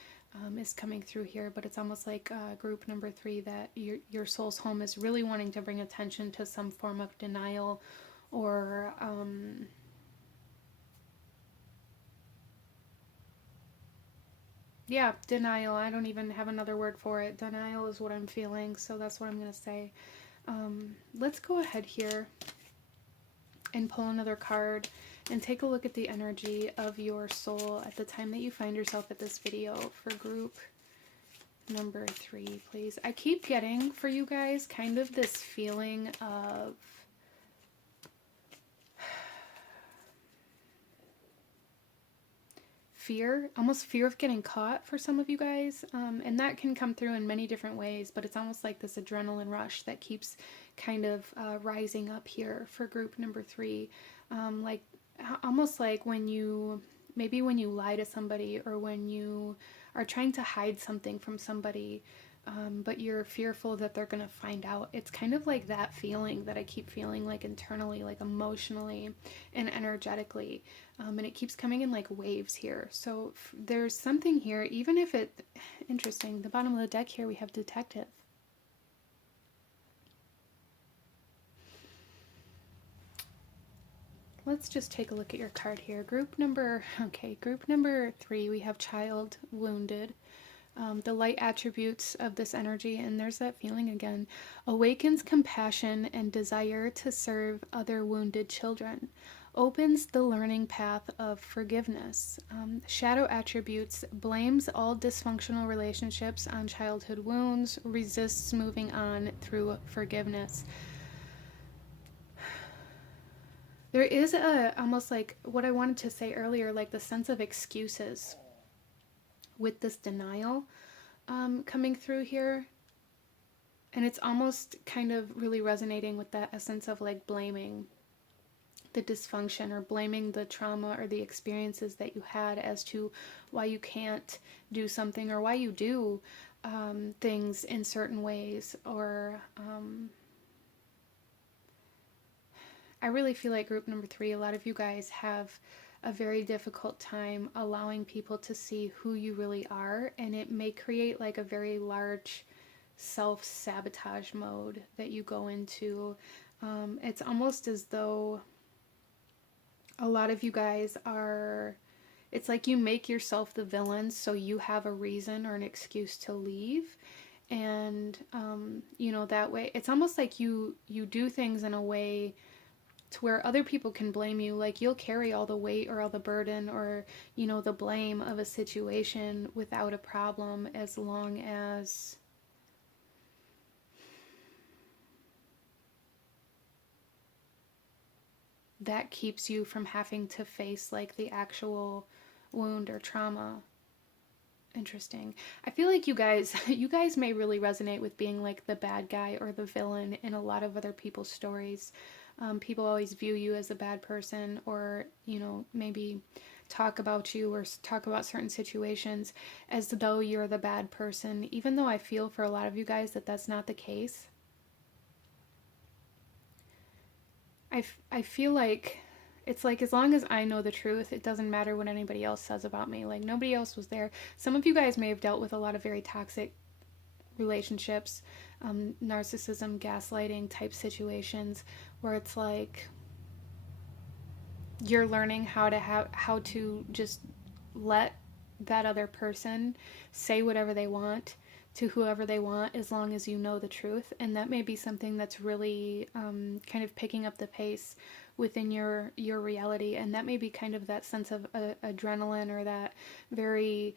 is coming through here. But it's almost like group number 3, that your soul's home is really wanting to bring attention to some form of denial or yeah, denial. I don't even have another word for it. Denial is what I'm feeling, so that's what I'm going to say. Let's go ahead here and pull another card and take a look at the energy of your soul at the time that you find yourself at this video for group number 3, please. I keep getting for you guys kind of this feeling of fear, almost fear of getting caught for some of you guys, and that can come through in many different ways, but it's almost like this adrenaline rush that keeps kind of rising up here for group number 3, like almost like when you lie to somebody, or when you are trying to hide something from somebody, but you're fearful that they're gonna find out. It's kind of like that feeling that I keep feeling, like internally, like emotionally and energetically, and it keeps coming in like waves here. So there's something here, even if it, interesting, the bottom of the deck here we have detective. Let's just take a look at your card here. Group number 3, we have child, wounded. The light attributes of this energy, and there's that feeling again, awakens compassion and desire to serve other wounded children, opens the learning path of forgiveness. Shadow attributes, blames all dysfunctional relationships on childhood wounds, resists moving on through forgiveness. There is almost like what I wanted to say earlier, like the sense of excuses with this denial coming through here. And it's almost kind of really resonating with that essence of like blaming the dysfunction, or blaming the trauma or the experiences that you had as to why you can't do something, or why you do things in certain ways, or I really feel like group number 3, a lot of you guys have a very difficult time allowing people to see who you really are, and it may create like a very large self-sabotage mode that you go into. It's almost as though a lot of you guys are, it's like you make yourself the villain so you have a reason or an excuse to leave, And, you know, that way, it's almost like you do things in a way to where other people can blame you. Like, you'll carry all the weight or all the burden or, you know, the blame of a situation without a problem, as long as that keeps you from having to face like the actual wound or trauma. Interesting. I feel like you guys you guys may really resonate with being like the bad guy or the villain in a lot of other people's stories. People always view you as a bad person, or, you know, maybe talk about you or talk about certain situations as though you're the bad person, even though I feel for a lot of you guys that that's not the case. I feel like it's like, as long as I know the truth, it doesn't matter what anybody else says about me. Like, nobody else was there. Some of you guys may have dealt with a lot of very toxic relationships, narcissism, gaslighting type situations, where it's like you're learning how to just let that other person say whatever they want to whoever they want, as long as you know the truth. And that may be something that's really kind of picking up the pace within your reality. And that may be kind of that sense of adrenaline, or that very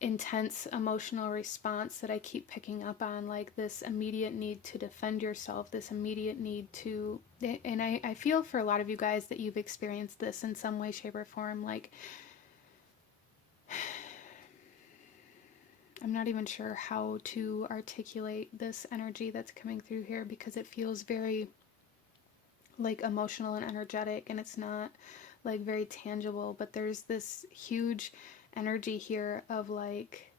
intense emotional response that I keep picking up on, like this immediate need to defend yourself, this immediate need to, and I feel for a lot of you guys that you've experienced this in some way, shape, or form. Like, I'm not even sure how to articulate this energy that's coming through here, because it feels very like emotional and energetic, and it's not like very tangible, but there's this huge energy here of like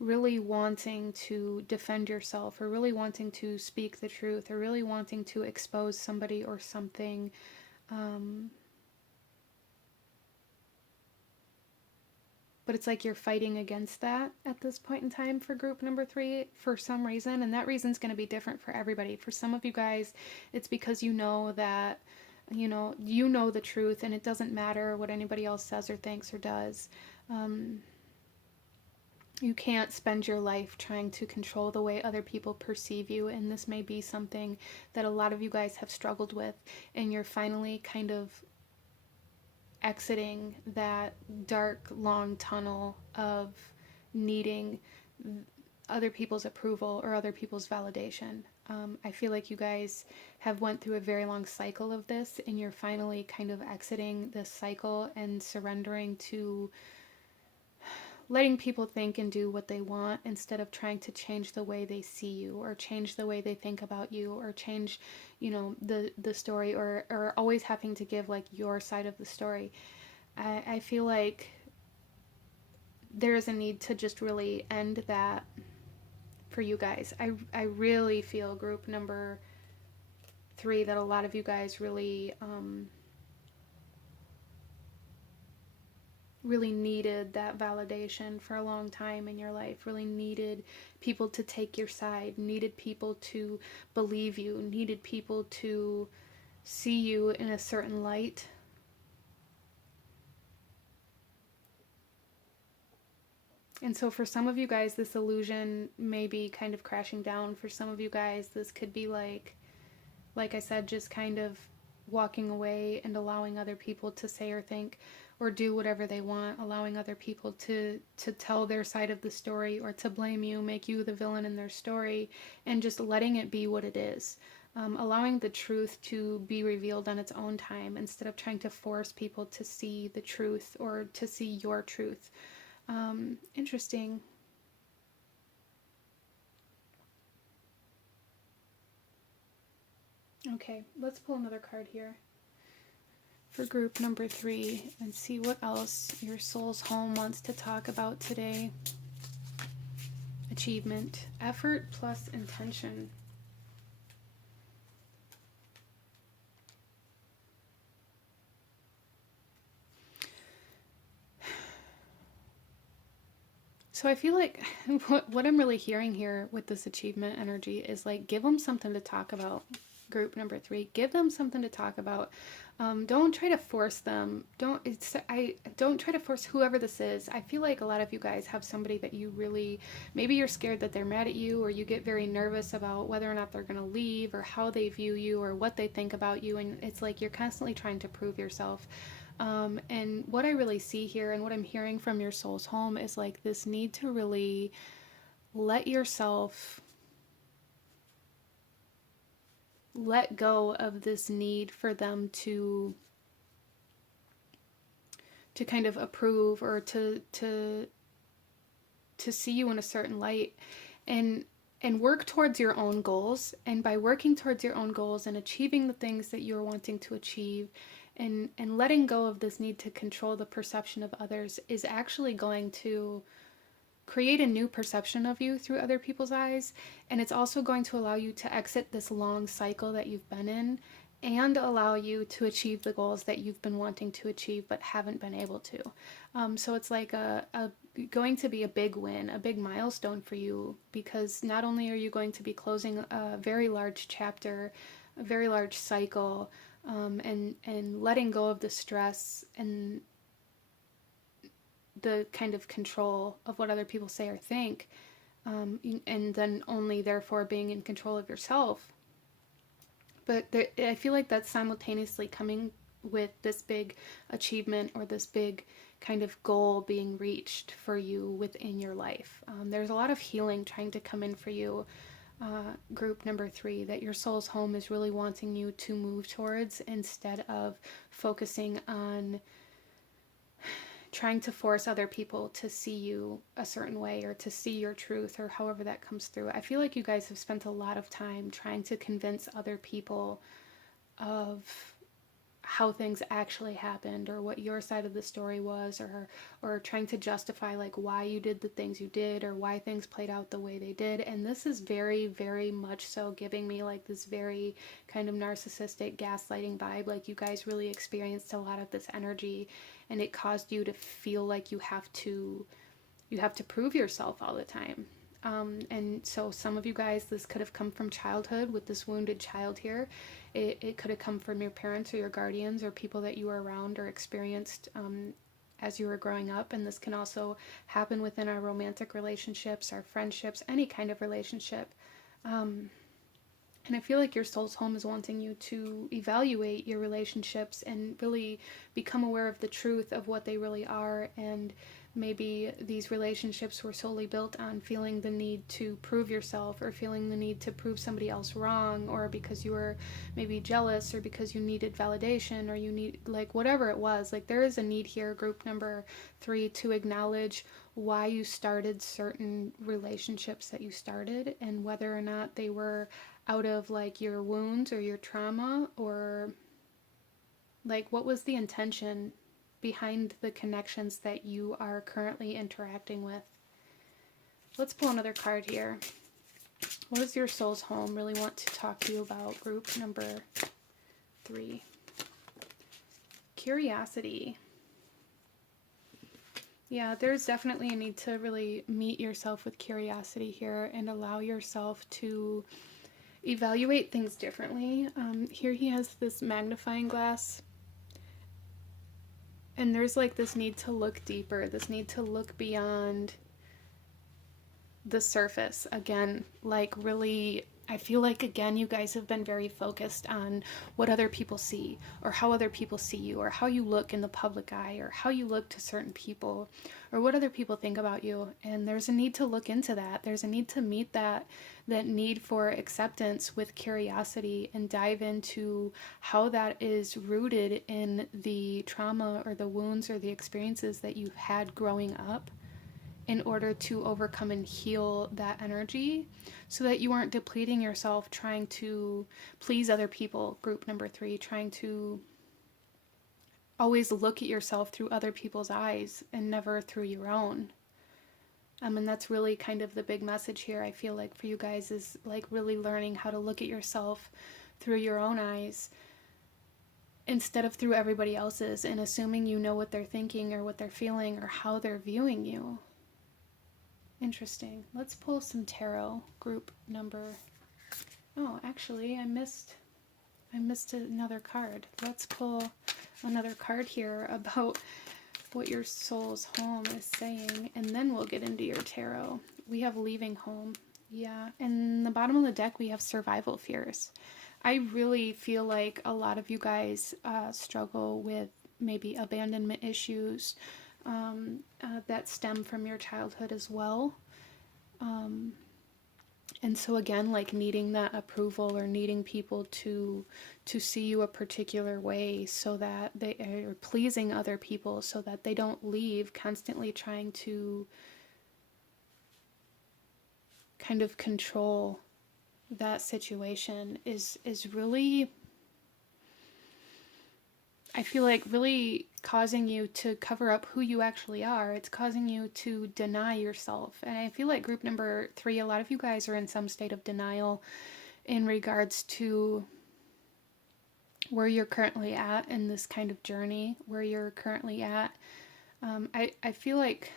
really wanting to defend yourself, or really wanting to speak the truth, or really wanting to expose somebody or something. But it's like you're fighting against that at this point in time for group number 3 for some reason, and that reason's going to be different for everybody. For some of you guys, it's because you know that, you know the truth, and it doesn't matter what anybody else says or thinks or does. You can't spend your life trying to control the way other people perceive you, and this may be something that a lot of you guys have struggled with, and you're finally kind of exiting that dark, long tunnel of needing other people's approval or other people's validation. I feel like you guys have went through a very long cycle of this, and you're finally kind of exiting this cycle and surrendering to letting people think and do what they want, instead of trying to change the way they see you, or change the way they think about you, or change, you know, the story, or always having to give like your side of the story. I feel like there is a need to just really end that for you guys. I really feel, group number 3, that a lot of you guys really really needed that validation for a long time in your life, really needed people to take your side, needed people to believe you, needed people to see you in a certain light. And so for some of you guys, this illusion may be kind of crashing down. For some of you guys, this could be like I said, just kind of walking away and allowing other people to say or think or do whatever they want, allowing other people to tell their side of the story, or to blame you, make you the villain in their story, and just letting it be what it is. Allowing the truth to be revealed on its own time, instead of trying to force people to see the truth or to see your truth. Interesting. Okay, let's pull another card here for group number 3 and see what else your soul's home wants to talk about today. Achievement, effort plus intention. So I feel like what I'm really hearing here with this achievement energy is like, give them something to talk about. group number 3. Give them something to talk about. Don't try to force them. Don't try to force whoever this is. I feel like a lot of you guys have somebody that you really, maybe you're scared that they're mad at you, or you get very nervous about whether or not they're going to leave, or how they view you, or what they think about you, and it's like you're constantly trying to prove yourself. And what I really see here, and what I'm hearing from your soul's home, is like this need to really let yourself let go of this need for them to kind of approve, or to see you in a certain light, and work towards your own goals. And by working towards your own goals and achieving the things that you're wanting to achieve, and letting go of this need to control the perception of others, is actually going to create a new perception of you through other people's eyes. And it's also going to allow you to exit this long cycle that you've been in, and allow you to achieve the goals that you've been wanting to achieve but haven't been able to. So it's like going to be a big win, a big milestone for you, because not only are you going to be closing a very large chapter, a very large cycle, and letting go of the stress and the kind of control of what other people say or think, and then only therefore being in control of yourself. But I feel like that's simultaneously coming with this big achievement, or this big kind of goal being reached for you within your life. There's a lot of healing trying to come in for you, group number 3, that your soul's home is really wanting you to move towards, instead of focusing on trying to force other people to see you a certain way, or to see your truth, or however that comes through. I feel like you guys have spent a lot of time trying to convince other people of how things actually happened, or what your side of the story was, or trying to justify like why you did the things you did, or why things played out the way they did. And this is very, very much so giving me like this very kind of narcissistic gaslighting vibe. Like you guys really experienced a lot of this energy, and it caused you to feel like you have to prove yourself all the time. And so some of you guys, this could have come from childhood, with this wounded child here. It could have come from your parents, or your guardians, or people that you were around or experienced as you were growing up. And this can also happen within our romantic relationships, our friendships, any kind of relationship. And I feel like your soul's home is wanting you to evaluate your relationships and really become aware of the truth of what they really are. And maybe these relationships were solely built on feeling the need to prove yourself, or feeling the need to prove somebody else wrong, or because you were maybe jealous, or because you needed validation, or you need, like, whatever it was. Like, there is a need here, group number 3, to acknowledge why you started certain relationships that you started, and whether or not they were out of like your wounds or your trauma, or like what was the intention behind the connections that you are currently interacting with. Let's pull another card here. What does your soul's home really want to talk to you about, group number 3? Curiosity. Yeah, there's definitely a need to really meet yourself with curiosity here, and allow yourself to evaluate things differently. Here he has this magnifying glass, and there's like this need to look deeper, this need to look beyond the surface. Again, like really, I feel like, again, you guys have been very focused on what other people see, or how other people see you, or how you look in the public eye, or how you look to certain people, or what other people think about you. And there's a need to look into that. There's a need to meet that need for acceptance with curiosity, and dive into how that is rooted in the trauma, or the wounds, or the experiences that you've had growing up, in order to overcome and heal that energy, so that you aren't depleting yourself trying to please other people, group number 3, trying to always look at yourself through other people's eyes and never through your own. And that's really kind of the big message here, I feel like, for you guys, is like really learning how to look at yourself through your own eyes, instead of through everybody else's, and assuming you know what they're thinking, or what they're feeling, or how they're viewing you. Interesting. Let's pull some tarot, group number... Oh, actually, I missed I missed another card. Let's pull another card here about what your soul's home is saying, and then we'll get into your tarot. We have leaving home. Yeah, in the bottom of the deck, we have survival fears. I really feel like a lot of you guys struggle with maybe abandonment issues that stem from your childhood as well. And so again, like needing that approval or needing people to see you a particular way so that they are pleasing other people so that they don't leave, constantly trying to kind of control that situation is really, I feel like, really causing you to cover up who you actually are. It's causing you to deny yourself. And I feel like group number 3, a lot of you guys are in some state of denial in regards to where you're currently at in this kind of journey, where you're currently at. I feel like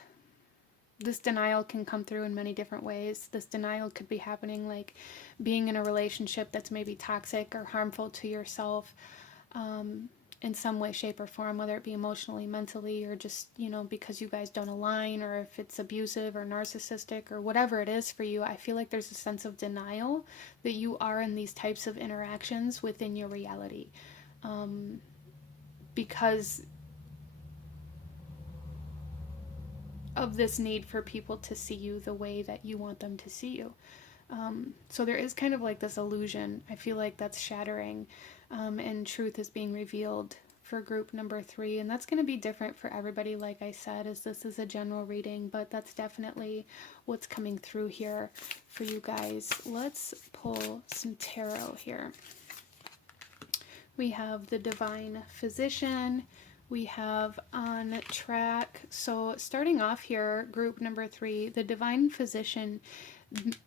this denial can come through in many different ways. This denial could be happening like being in a relationship that's maybe toxic or harmful to yourself in some way, shape, or form, whether it be emotionally, mentally, or just, you know, because you guys don't align, or if it's abusive or narcissistic or whatever it is for you. I feel like there's a sense of denial that you are in these types of interactions within your reality. Because of this need for people to see you the way that you want them to see you. So there is kind of like this illusion, I feel like, that's shattering, and truth is being revealed for group number 3. And that's going to be different for everybody, like I said, as this is a general reading, but that's definitely what's coming through here for you guys. Let's pull some tarot here. We have the Divine Physician. We have On Track. So starting off here, group number 3, the Divine Physician,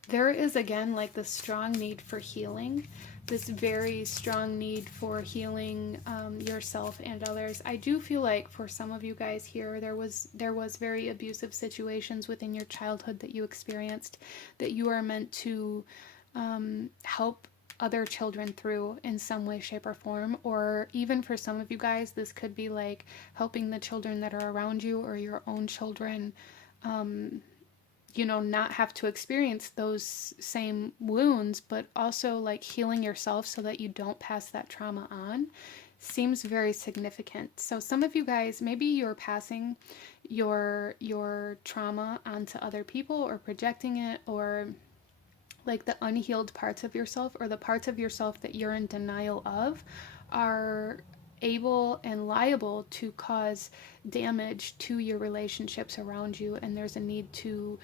there is again like this strong need for healing, this very strong need for healing yourself and others. I do feel like for some of you guys here, there was very abusive situations within your childhood that you experienced that you are meant to help other children through in some way, shape, or form. Or even for some of you guys, this could be like helping the children that are around you or your own children, you know, not have to experience those same wounds, but also like healing yourself so that you don't pass that trauma on. Seems very significant. So some of you guys, maybe you're passing your trauma onto other people or projecting it, or like the unhealed parts of yourself or the parts of yourself that you're in denial of are able and liable to cause damage to your relationships around you. And there's a need to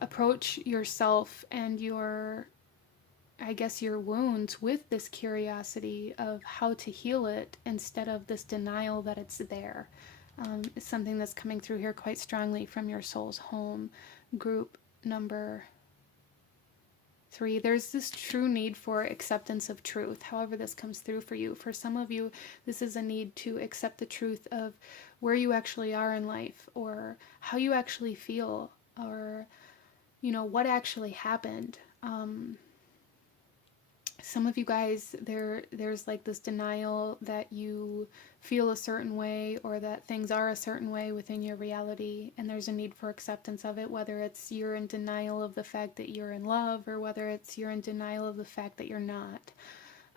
approach yourself and your, I guess, your wounds with this curiosity of how to heal it instead of this denial that it's there. It's something that's coming through here quite strongly from your soul's home, group number 3. There's this true need for acceptance of truth, however this comes through for you. For some of you, this is a need to accept the truth of where you actually are in life, or how you actually feel, or, you know, what actually happened. Some of you guys, there's like this denial that you feel a certain way or that things are a certain way within your reality, and there's a need for acceptance of it, whether it's you're in denial of the fact that you're in love, or whether it's you're in denial of the fact that you're not.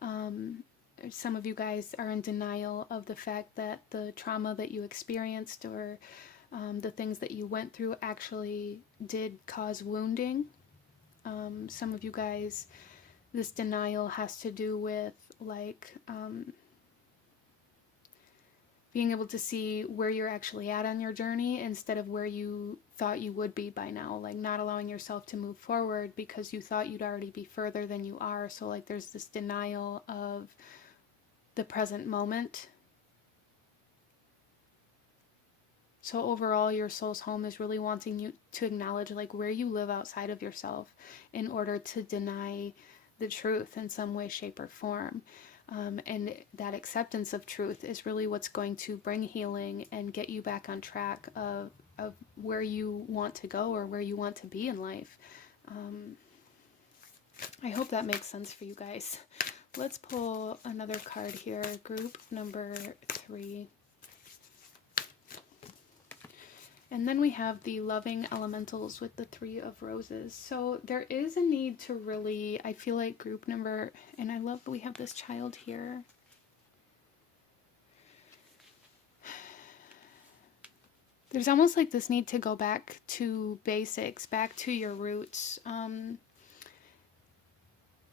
Some of you guys are in denial of the fact that the trauma that you experienced, or the things that you went through, actually did cause wounding. Some of you guys, this denial has to do with like being able to see where you're actually at on your journey instead of where you thought you would be by now, like not allowing yourself to move forward because you thought you'd already be further than you are. So like there's this denial of the present moment. So overall, your soul's home is really wanting you to acknowledge like where you live outside of yourself in order to deny the truth in some way, shape, or form. And that acceptance of truth is really what's going to bring healing and get you back on track of where you want to go or where you want to be in life. I hope that makes sense for you guys. let's pull another card here, group number 3. And then we have the loving elementals with the 3 of roses. So there is a need to really, I feel like group number, and I love that we have this child here. There's almost like this need to go back to basics, back to your roots, and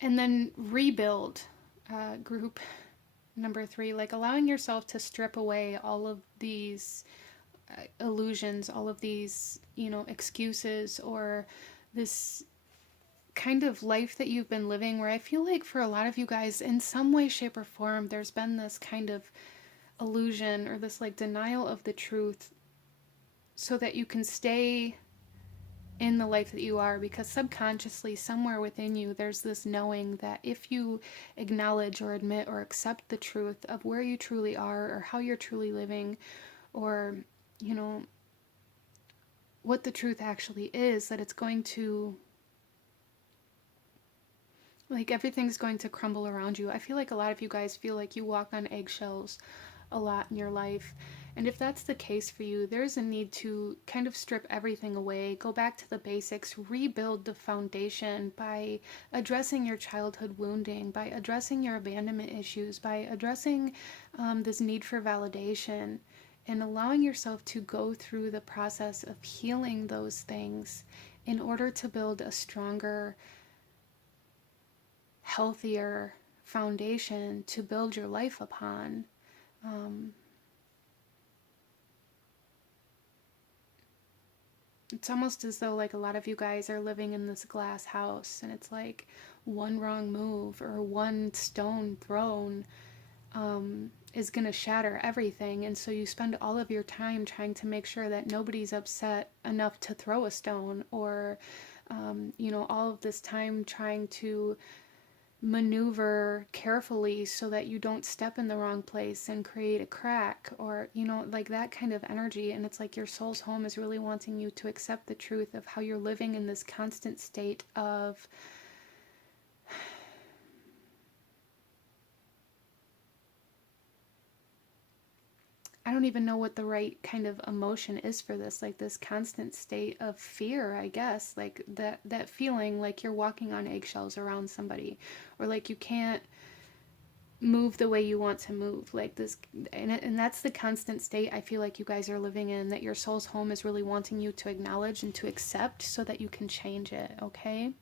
then rebuild group number 3, like allowing yourself to strip away all of these illusions, all of these, you know, excuses, or this kind of life that you've been living where I feel like for a lot of you guys in some way, shape, or form, there's been this kind of illusion or this like denial of the truth so that you can stay in the life that you are, because subconsciously somewhere within you there's this knowing that if you acknowledge or admit or accept the truth of where you truly are or how you're truly living, or you know, what the truth actually is, that it's going to, like, everything's going to crumble around you. I feel like a lot of you guys feel like you walk on eggshells a lot in your life. And if that's the case for you, there's a need to kind of strip everything away, go back to the basics, rebuild the foundation by addressing your childhood wounding, by addressing your abandonment issues, by addressing this need for validation, and allowing yourself to go through the process of healing those things in order to build a stronger, healthier foundation to build your life upon. It's almost as though like a lot of you guys are living in this glass house, and it's like one wrong move or one stone thrown is going to shatter everything. And so you spend all of your time trying to make sure that nobody's upset enough to throw a stone, or you know, all of this time trying to maneuver carefully so that you don't step in the wrong place and create a crack, or you know, like that kind of energy. And it's like your soul's home is really wanting you to accept the truth of how you're living in this constant state of I don't even know what the right kind of emotion is for this, like this constant state of fear, I guess, like that feeling like you're walking on eggshells around somebody, or like you can't move the way you want to move, like this. And that's the constant state I feel like you guys are living in, that your soul's home is really wanting you to acknowledge and to accept so that you can change it, okay?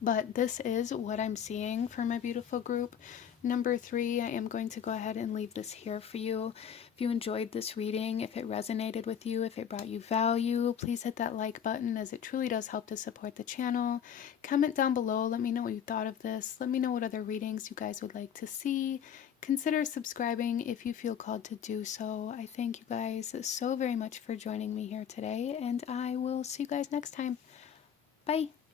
But this is what I'm seeing for my beautiful group number 3. I am going to go ahead and leave this here for you. If you enjoyed this reading, if it resonated with you, if it brought you value, please hit that like button, as it truly does help to support the channel. Comment down below. Let me know what you thought of this. Let me know what other readings you guys would like to see. Consider subscribing if you feel called to do so. I thank you guys so very much for joining me here today, and I will see you guys next time. Bye.